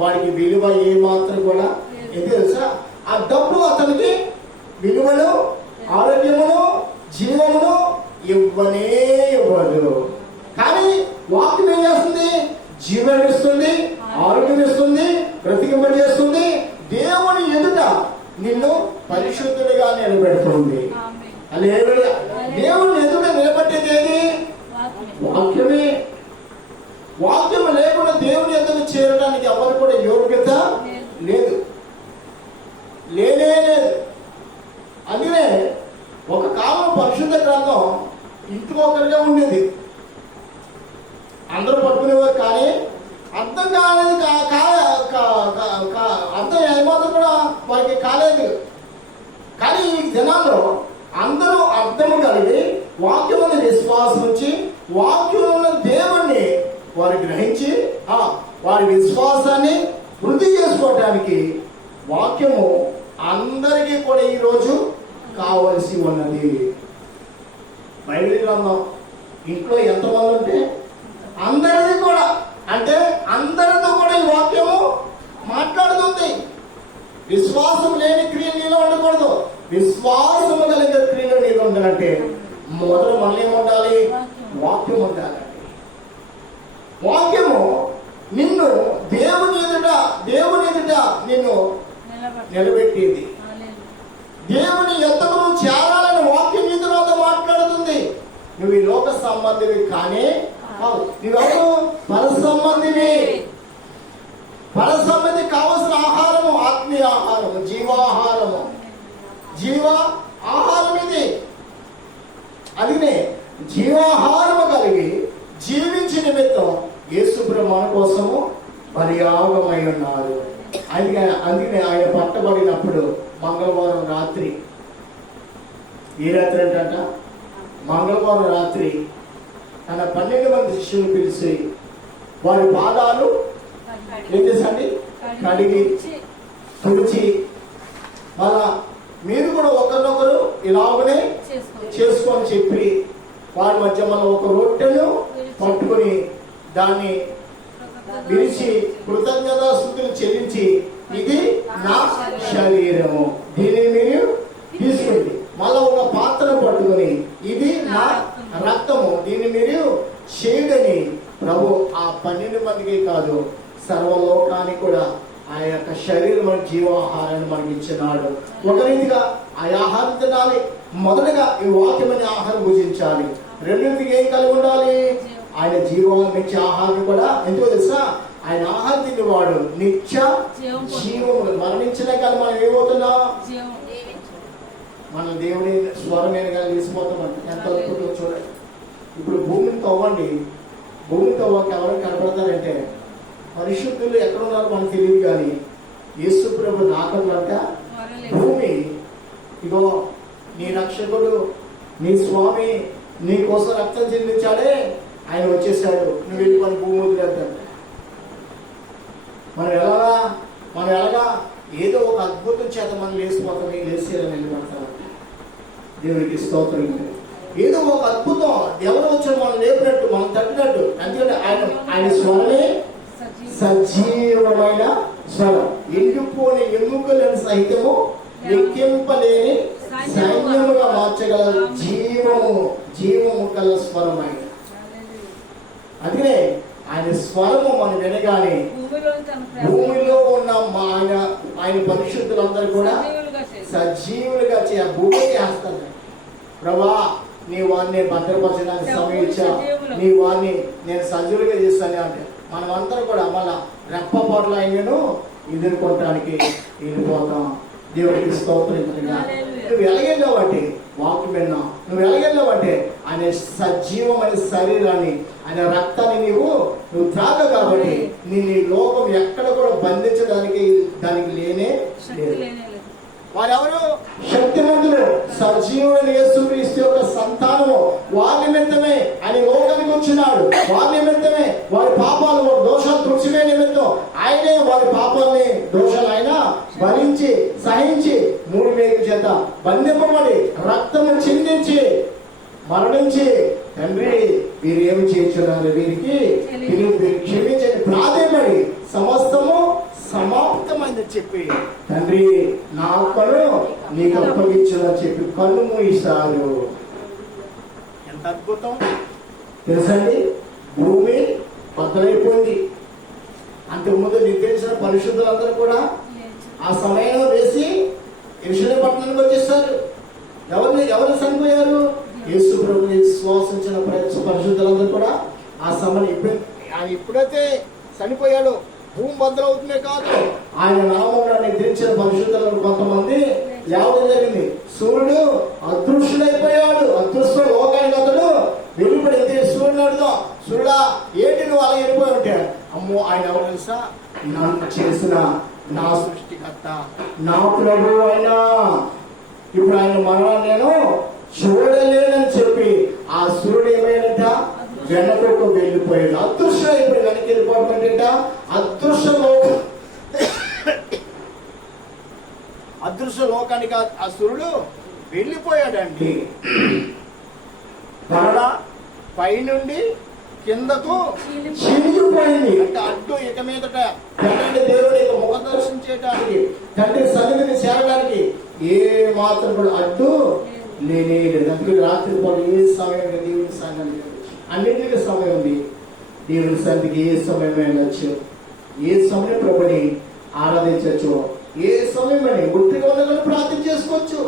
వాడికి విలువ ఏ మాత్రం కూడా ఎందుకు తెలుసా? ఆ డబ్బు అతనికి విలువను, ఆరోగ్యమును, జీవమును ఇవ్వదు. కానీ వాక్యం ఏం చేస్తుంది? జీవం ఇస్తుంది, ఆరోగ్యం ఇస్తుంది, బ్రతికింపజేస్తుంది. దేవుని ఎదుట నిన్ను పరిశుద్ధుడిగా నిలబెడుతుంది. హల్లెలూయా. దేవుని ఎదుట నిలబెట్టేది ఏది? వాక్యమే. వాక్యం లేకుండా దేవుని ఎదుట చేరడానికి ఎవరు కూడా యోగ్యత లేదు, లేనే లేదు. అందుకనే ఒక కాలం పరిశుద్ధ గ్రంథం ఇంటికి ఒకరిగా ఉండేది, అందరూ పట్టుకునేవారు. కానీ అర్థం కాలేదు, అర్థం ఏమాత్రం కూడా వారికి కాలేదు. కానీ ఈ దినాల్లో అందరూ అర్థం కలిగి వాక్యముల విశ్వాసం వచ్చి వాక్యముల దేవుణ్ణి వారు గ్రహించి వారి విశ్వాసాన్ని వృద్ధి చేసుకోవడానికి వాక్యము అందరికీ కూడా ఈరోజు కావలసి ఉన్నది. బైబిల్ గ్రంథం ఇంట్లో ఎంతమంది ఉంటే అందరిది కూడా, అంటే అందరితో కూడా ఈ వాక్యము మాట్లాడుతుంది. విశ్వాసం లేని క్రియలు నీలో ఉండకూడదు, విశ్వాసము కలిగిన క్రియలు నీలో ఉండాలంటే మొదలు మళ్ళీ ఉండాలి, వాక్యం ఉండాలండి. వాక్యము నిన్ను దేవుని ఎదుట నిన్ను నిలబెట్టేది. దేవుని ఎంతకు నువ్వు చేరాలని వాక్యం నీ తర్వాత మాట్లాడుతుంది. నువ్వు ఈ లోక సంబంధివి కానీ నువ్వెవరు? పర సంబంధివి. పర సంబంధి కావలసిన ఆహారము ఆత్మీయ ఆహారము, జీవాహారము, జీవ ఆహారం ఇది. అందుకనే జీవాహారము కలిగి జీవించిన నిమిత్తం యేసు ప్రభు మన కోసము బలియాగమై ఉన్నారు. అందుకనే ఆయన పట్టబడినప్పుడు మంగళవారం రాత్రి, ఏ రాత్రి అంట? మంగళవారం రాత్రి తన 12 మంది శిష్యులు పిలిచి వారి పాదాలు ఏం చేసండి కడిగి తుడిచి, మళ్ళా మీరు కూడా ఒకరినొకరు ఇలాగనే చేసుకొని చెప్పి వారి మధ్య మనం ఒక రొట్టెను పట్టుకొని దాన్ని విరిచి కృతజ్ఞతాస్తుతులు చెల్లించి ఇది నా శరీరము, దీనిని మీరు తీసుకోండి. మళ్ళా ఒక పాత్రను పట్టుకొని ఇది నా రక్తము, దీన్ని మీరు చేయడని ప్రభు ఆ 12 మందికి కాదు సర్వలోకానికి కూడా ఆ యొక్క శరీరం జీవాహారాన్ని మనకి ఇచ్చినాడు. ఒక రీతిగా ఆ ఆహారం తినాలి. మొదటగా ఈ వాక్యమనే ఆహారం భుజించాలి. రెండింటికి ఏం కలిగి ఉండాలి? ఆయన జీవాన్ని ఇచ్చే ఆహారం కూడా. ఎందుకో తెలుసా? ఆయన ఆహారం తినేవాడు నిత్య జీవము. మరణించినా కానీ మనం ఏమవుతున్నా? మన దేవుని స్వరమైన కానీ తీసిపోతామంట. ఎంత అద్భుతం చూడండి. ఇప్పుడు భూమిని తవ్వండి, భూమిని తవ్వక ఎవరైనా కనపడతారంటే పరిశుద్ధులు ఎక్కడ ఉన్నారో మనకు తెలియదు. కానీ యేసు ప్రభు నాకంట భూమి ఇగో నీ రక్షకుడు నీ స్వామి నీ కోసం రక్తం చెందించాడే, ఆయన వచ్చేసాడు, నువ్వు వెళ్ళి మన భూమి వదిలేద్దంట. మనం ఎలాగా ఏదో ఒక అద్భుతం చేత మనం లేచిపోతాం, లేచేయాలని వెళ్ళిపోతాం. దేవునికి స్తోత్రం. ఏదో ఒక అద్భుతం ఎవరు వచ్చాడు మనం లేపినట్టు, మనం తట్టినట్టు. ఎందుకంటే ఆయన స్వరమే సజీవమైన స్వరం. ఎండిపోని ఎముకలను సహితము లెక్కింపలేని సైన్యముగా మార్చగల జీవము గల స్వరం ఆయన. అందుకనే ఆయన స్వరము మనం వినగానే భూమిలో ఉన్న ఆయన పరిశుద్ధులందరూ కూడా సజీవులుగా భూమికి వేస్తారు. ప్రభా నీ వారిని భద్రపరచడానికి సమయం ఇచ్చా, నీ వారిని నేను సజీవులుగా చేస్తాను అంటే మనమందరం కూడా మళ్ళా రెప్పపాట్ల ఆయనను ఎదుర్కోవటానికి వెళ్ళిపోతాం. దేవుడికి స్తోత్రం. నువ్వు ఎలాగెళ్ళావంటే వాక్యం విన్నావు, నువ్వు ఎలాగెళ్ళావంటే ఆయన సజీవమైన శరీరాన్ని ఆయన రక్తాన్ని నువ్వు త్రాగ కాబట్టి నేను ఈ లోకం ఎక్కడ కూడా బంధించడానికి దానికి లేనే లేదు. వారెవరు? శక్తిమంతులు, సజీవుడైన యేసుక్రీస్తు యొక్క సంతానము. వారి నిమిత్తమే ఆయన లోకానికి వచ్చినాడు. వారి నిమిత్తమే వారి పాపాలు దోషాలు తుడిచివే నిమిత్తం ఆయనే వారి పాపాలని దోషాలు ఆయన భరించి సహించి 3 వేల చేత బంధింపబడి రక్తము చిందించి మరణించి తండ్రి వీరు ఏమి చేస్తున్నారు, వీరికి క్షమించండి ప్రాధేయపడి సమస్తము సమాప్తమైంది చెప్పి తండ్రి నా కను నీకు అప్పగించదని చెప్పి కన్ను మూయిస్తారు. ఎంత అద్భుతం తెలుసండి. భూమి బద్దలైపోయింది. అంతకుముందు నిర్దేశించిన పరిశుద్ధులందరూ కూడా ఆ సమయంలో వేసి యెరూషలేము పట్టణానికి వచ్చేసారు. ఎవరు చనిపోయారు? యేసు ప్రభుని విశ్వాసించిన పరిశుద్ధులందరూ కూడా ఆ సమయం ఆయన ఎప్పుడైతే చనిపోయాడో భూమి బద్దలవుతుందే కాదు, ఆయన నామంలో నిద్రించిన పరిశుద్ధులను కొంతమంది లేవడం జరిగింది. సూర్యుడు అదృశ్యుడైపోయాడు. అదృశ్య లోకానికి అతడు వెలుపడింది. సూర్యుడు అడుగుదాం, సూర్యుడా ఏంటి నువ్వు అలా వెళ్ళిపోయి ఉంటే, అమ్మో ఆయన ఎవరు తెలుసా? నన్ను చేసిన నా సృష్టికర్త, నా ప్రభు అయినా. ఇప్పుడు ఆయన మరణం నేను చూడలేనని చెప్పి ఆ సూర్యుడు ఏమైందంట? వెనకకు వెళ్ళిపోయాడు. అదృశ్యం అయిపోయి వెనక్కి వెళ్ళిపోవడం అదృశ్య లోకానికి ఆ సూర్యుడు వెళ్ళిపోయాడండి. మరలా పైనుండి కిందకు చిరిగిపోయింది. అంటే అడ్డు ఇక మీదట తండ్రి దేవుడి ముఖ దర్శనం చేయడానికి, తండ్రి సన్నిధిని చేరడానికి ఏ మాత్రం కూడా అడ్డు లేనే లేదు. అందుకే రాత్రి పూట ఏ సమయం దేవుని సన్నిధికి అన్నింటికి సమయం ఉంది. దేవుని సన్నిధికి ఏ సమయం వెళ్ళచ్చు, ఏ సమయం ప్రభుని ఆరాధించవచ్చు, ఏ సమయం అని గుర్తుగా ఉన్న ప్రార్థన చేసుకోవచ్చు.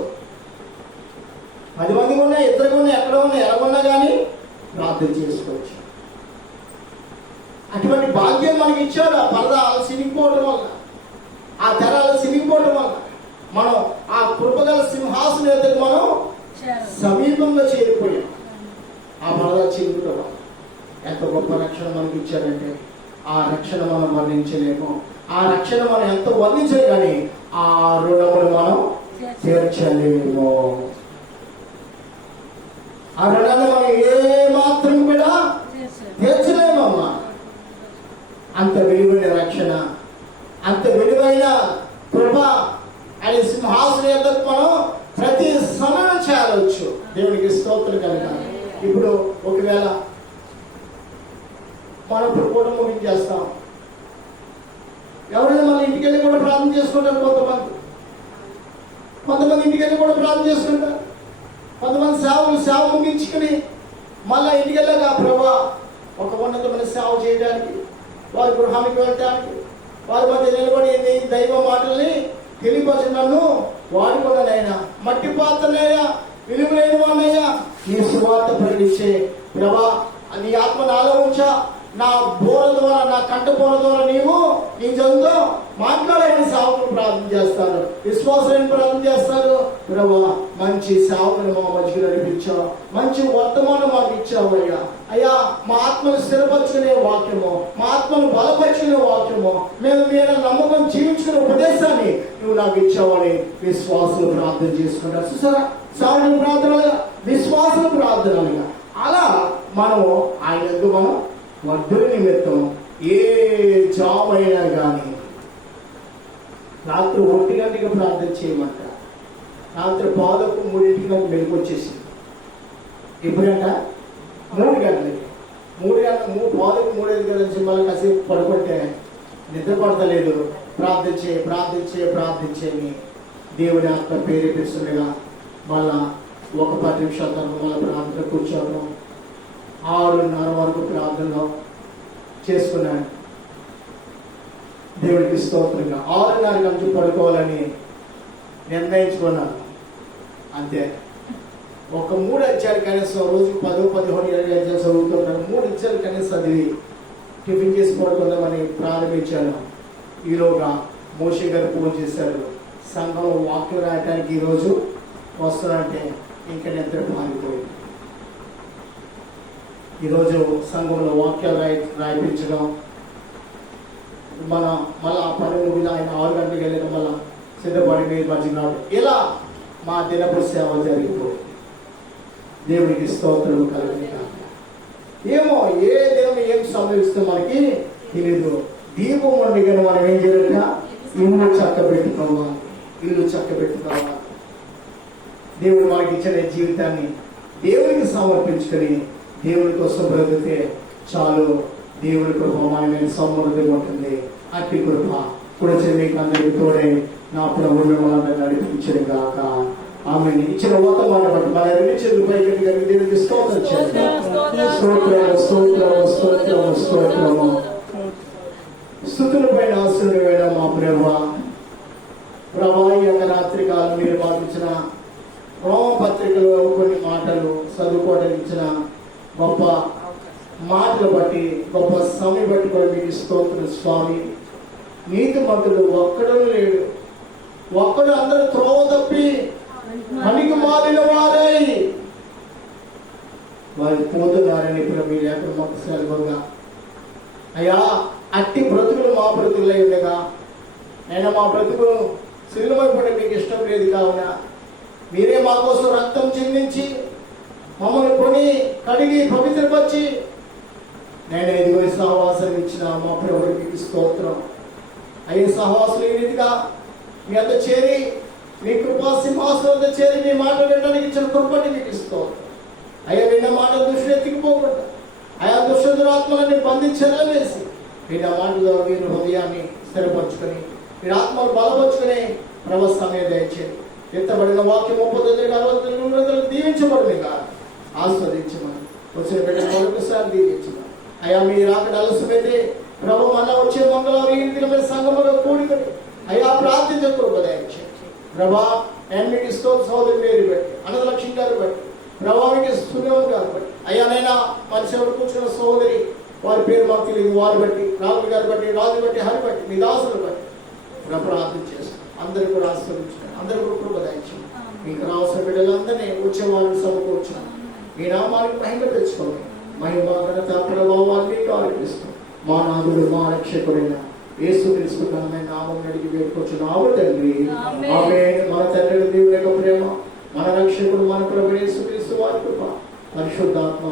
10 మంది ఉన్నా, ఇద్దరు ఉన్నా, ఎక్కడ ఉన్నా, ఎలా ఉన్నా కానీ ప్రార్థన చేసుకోవచ్చు. అటువంటి భాగ్యం మనకి ఇచ్చాడు. ఆ పరదాలు సినిగిపోవడం వల్ల, ఆ తెరాలు సినిగిపోవడం వల్ల మనం ఆ కృపగల సింహాసనం ఎదుగు మనం సమీపంలో చేరిపోయాం. ఆ పరదా చిరుగుకోవడం వల్ల ఎంత గొప్ప రక్షణ మనకి ఇచ్చారంటే ఆ రక్షణ మనం వర్ణించలేము. ఆ రక్షణ మనం ఎంత వర్ణించలే కానీ ఆ రుణములు మనం తీర్చలేము. ఆ రుణాన్ని మనం ఏ మాత్రం కూడా తీర్చలేమమ్మా. అంత విలువైన రక్షణ, అంత విలువైన కృప ఆయన సింహాసనం ఎదుగు మనం ప్రతి సమయం చేరవచ్చు. దేవునికి స్తోత్రం కలగాలి. ఇప్పుడు ఒకవేళ మనం ఇప్పుడు కూడా ముగించేస్తాం, ఎవరైనా మన ఇంటికి వెళ్ళి కూడా ప్రార్థన చేసుకుంటారు. కొంతమంది ఇంటికి వెళ్ళి కూడా ప్రార్థన చేసుకుంటారు. కొంతమంది సేవ ముగించుకుని మళ్ళా ఇంటికి వెళ్ళాక ప్రభా ఒక ఉన్నతమైన సేవ చేయడానికి, వారి గృహానికి వెళ్ళడానికి, వారి మధ్య నిలబడి దైవ మాటల్ని తెలియపరిచి నన్ను వాడుకున్నానైనా, మట్టి పాత్రనైనా, విలువలేని వాడినయ్యా, నీ సువార్త ప్రకటించే ప్రభా నీ ఆత్మ నాలో ఉంచా, నా బోర ద్వారా, నా కంట బోర ద్వారా నీవు నీ జంతో మాట్లాడని సేవకులు ప్రార్థన చేస్తారు, విశ్వాసాన్ని ప్రార్థన చేస్తారు. ప్రభా మంచి సేవకులు మా మధ్యలో నడిపించావు, మంచి వర్తమానం మాకు ఇచ్చావు అయ్యా. అయ్యా మా ఆత్మను స్థిరపరచుకునే వాక్యము, మా ఆత్మను బలపరుచుకునే వాక్యము, మేము మీరు నమ్మకం జీవించుకునే ఉపదేశాన్ని నువ్వు నాకు ఇచ్చావని విశ్వాసులు ప్రార్థన చేసుకుంటారు. చూసారా, సేవకుల ప్రార్థనలుగా, విశ్వాసుల ప్రార్థనలుగా అలా మనము ఆయన మనం వర్ధుల నిమిత్తం ఏ జాబ్ అయినా కానీ రాత్రి 1 గంటకి ప్రార్థన చేయమంట. రాత్రి 2:30 నాకు మెలకు వచ్చేసింది. ఎప్పుడంట 3 గంటలకి 3:30 గంటల మళ్ళీ కాసేపు పడుకుంటే నిద్ర పడతలేదు. ప్రార్థించే దేవుని ఆత్మ ప్రేరేపిస్తుండగా మళ్ళా ఒక 10 నిమిషాల తర్వాత మళ్ళీ ప్రార్థన కూర్చోవడం, 6:30 వరకు ప్రార్థనలో చేసుకున్నాను. దేవుడికి స్తోత్రంగా 6:30 గంటలు పడుకోవాలని నిర్ణయించుకున్నాను. అంతే. ఒక 3 అధ్యాయాలు కనీసం రోజుకు 10, 15, 20 అధ్యాయాలు చదువుతున్నాను. 3 అధ్యాయాలు కనీసం చదివి టిఫిన్ చేసి పడుకుందామని ప్రారంభించాను. ఈలోగా మోషే గారు ఫోన్ చేశారు, సంఘంలో వాక్యం రాయటానికి ఈరోజు వస్తున్నారంటే ఇంకా నిద్ర పారిపోయింది. ఈరోజు సంఘంలో వాక్యాలు రాయించడం, మళ్ళీ ఆ పని ముగిన ఆయన 6 గంటలకు వెళ్ళడం, మళ్ళీ సిద్ధపడి మీరు మధ్యకి రావడం, ఇలా మా దినపు సేవ జరిగిపోయింది. దేవుడికి స్తోత్రం కలుగుతాం. ఏమో ఏ దినం ఏం సంభవిస్తే మనకి తెలీదు. దీపం వండిగా మనం ఏం చేయాలంట? ఇల్లు చక్కబెట్టుకోవాలి. దేవుడు మనకి ఇచ్చిన జీవితాన్ని దేవుడికి సమర్పించుకొని దేవుడి కోసం బ్రతికితే చాలు. దేవుడి కృప మన మీద సమృద్ధిగా ఉంటుంది. అట్టి కృప కూడా మీకు అందరికీ తోడే నా ప్రభు మిమ్మల్ని నడిపించడం కాక. ఆమె ఇచ్చిన వర్తమానం బట్టి మన రిలీజియన్ పైకి దేవుడికి స్తోత్రం చేస్తాం. స్తుతుల పైన ఆశీర్వాదం మా ప్రభు. ప్రభా ఈ యొక్క రాత్రి కాలం మీరు మాకు ఇచ్చిన రోమపత్రికలో కొన్ని మాటలు చదువుకోవడానికి ఇచ్చిన గొప్ప మాటలు బట్టి గొప్ప సమయం బట్టి కూడా మీకు స్తోత్రం స్వామి. నీతిమంతుడు ఒక్కడూ లేడు, ఒక్కడు అందరూ త్రోవ తప్పి పనికి మారిన వారై వారి పోతున్నారని ఇప్పుడు మీరు ఎక్కడ మాకు సెలవుగా అయ్యా అట్టి బ్రతుకులు మా బ్రతుకులై ఉండగా అయినా మా బ్రతుకులు శిలువైపడి మీకు ఇష్టం లేదు కావున మీరే మా కోసం రక్తం చెందించి మమ్మల్ని కొని కడిగి పవిత్రపరిచి నేను 5 వయసు సహవాసం ఇచ్చిన మా ప్రభువుకి మీకు స్తోత్రం. అయ్యే సహవాసులు ఈ రీతిగా మీ అంత చేరి మీ కృపా సింహాసనంతో చేరి మీ మాటలు వినడానికి ఇచ్చిన కృపని మీకు స్తోత్రం. అయ్యా విన్న మాట దృష్టి ఎత్తికిపోకుండా ఆయా దుష్టదురాత్మలని బంధించేలా వేసి మీరు ఆ మాటలో మీరు హృదయాన్ని స్థిరపరచుకొని మీరు ఆత్మను బలపరుచుకుని ప్రవస్థాన్ని దయచేది. ఎత్తబడిన వాక్యం 30 దీవించబడింది కాదు, ఆస్వాదించమని వచ్చిన బిడ్డ మరొకసారి దీవించమని. అయ్యా మీరు అక్కడ అలసిపోతే ప్రభు మన వచ్చే మంగళవారం ఈ రీతిగా మీరు సంగమంలో కూడుకొని అయ్యా ప్రార్థించకు దయచేది. ప్రభా మీకు సోదరి పేరు బట్టి అనంతలక్ష్మి గారు బట్టి ప్రభావికి సురేవం గారు బట్టి అయ్యానైనా మనిషి ఎవరు కూర్చున్న సోదరి వారి పేరు మాకు తెలియదు వారి బట్టి రాహుల్ గారు బట్టి రాజు బట్టి హరి బట్టి మీ దాసులు బట్టి ప్రార్థన చేస్తాం. అందరూ కూడా ఆస్వాదించారు, అందరూ కూడా కృప దయచేయండి. మీకు రావాల్సిన బిడ్డలందరినీ వచ్చే వాళ్ళని సమకూర్చాను. మీ నామానికి మహిమ తెచ్చుకోండి. మహిమ ఘనత ప్రభావాన్ని ఆరోపిస్తాం. మా నాదుడు మా రక్షకుడైన యేసుక్రీస్తు ఘనమైన నామం అడిగి వేడుకొచ్చున్నాము తండ్రి. ఆమేన్. మన తండ్రి దేవుని యొక్క ప్రేమ, మన రక్షకుడు మన ప్రభు యేసుక్రీస్తు వారి కృప, పరిశుద్ధాత్మ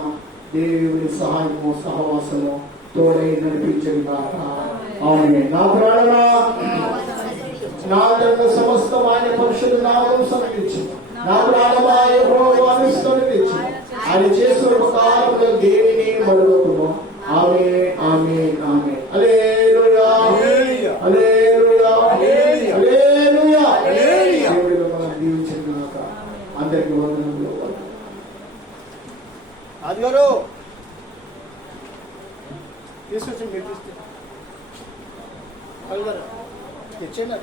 దేవుని సహాయము సహవాసము తోడై నడిపించండి గాక. ఆమేన్. నా ప్రాణమా నా ధర్మ సమస్తం ఆయన పరిశుద్ధ నామం సమర్పించు. నా ప్రాణమా యెహోవాను స్తుతించు. ఆయన చేసిన ఉపకారముల దేనిని మరువకుము. ఆమేన్, ఆమేన్, ఆమేన్. హల్లెలూయా, హల్లెలూయా, హల్లెలూయా. దేవుడు మనల్ని దీవించును గాక. అందరికీ వందనములు. ఆదిగారు తీసుకొచ్చి మీరు తెచ్చేయండి.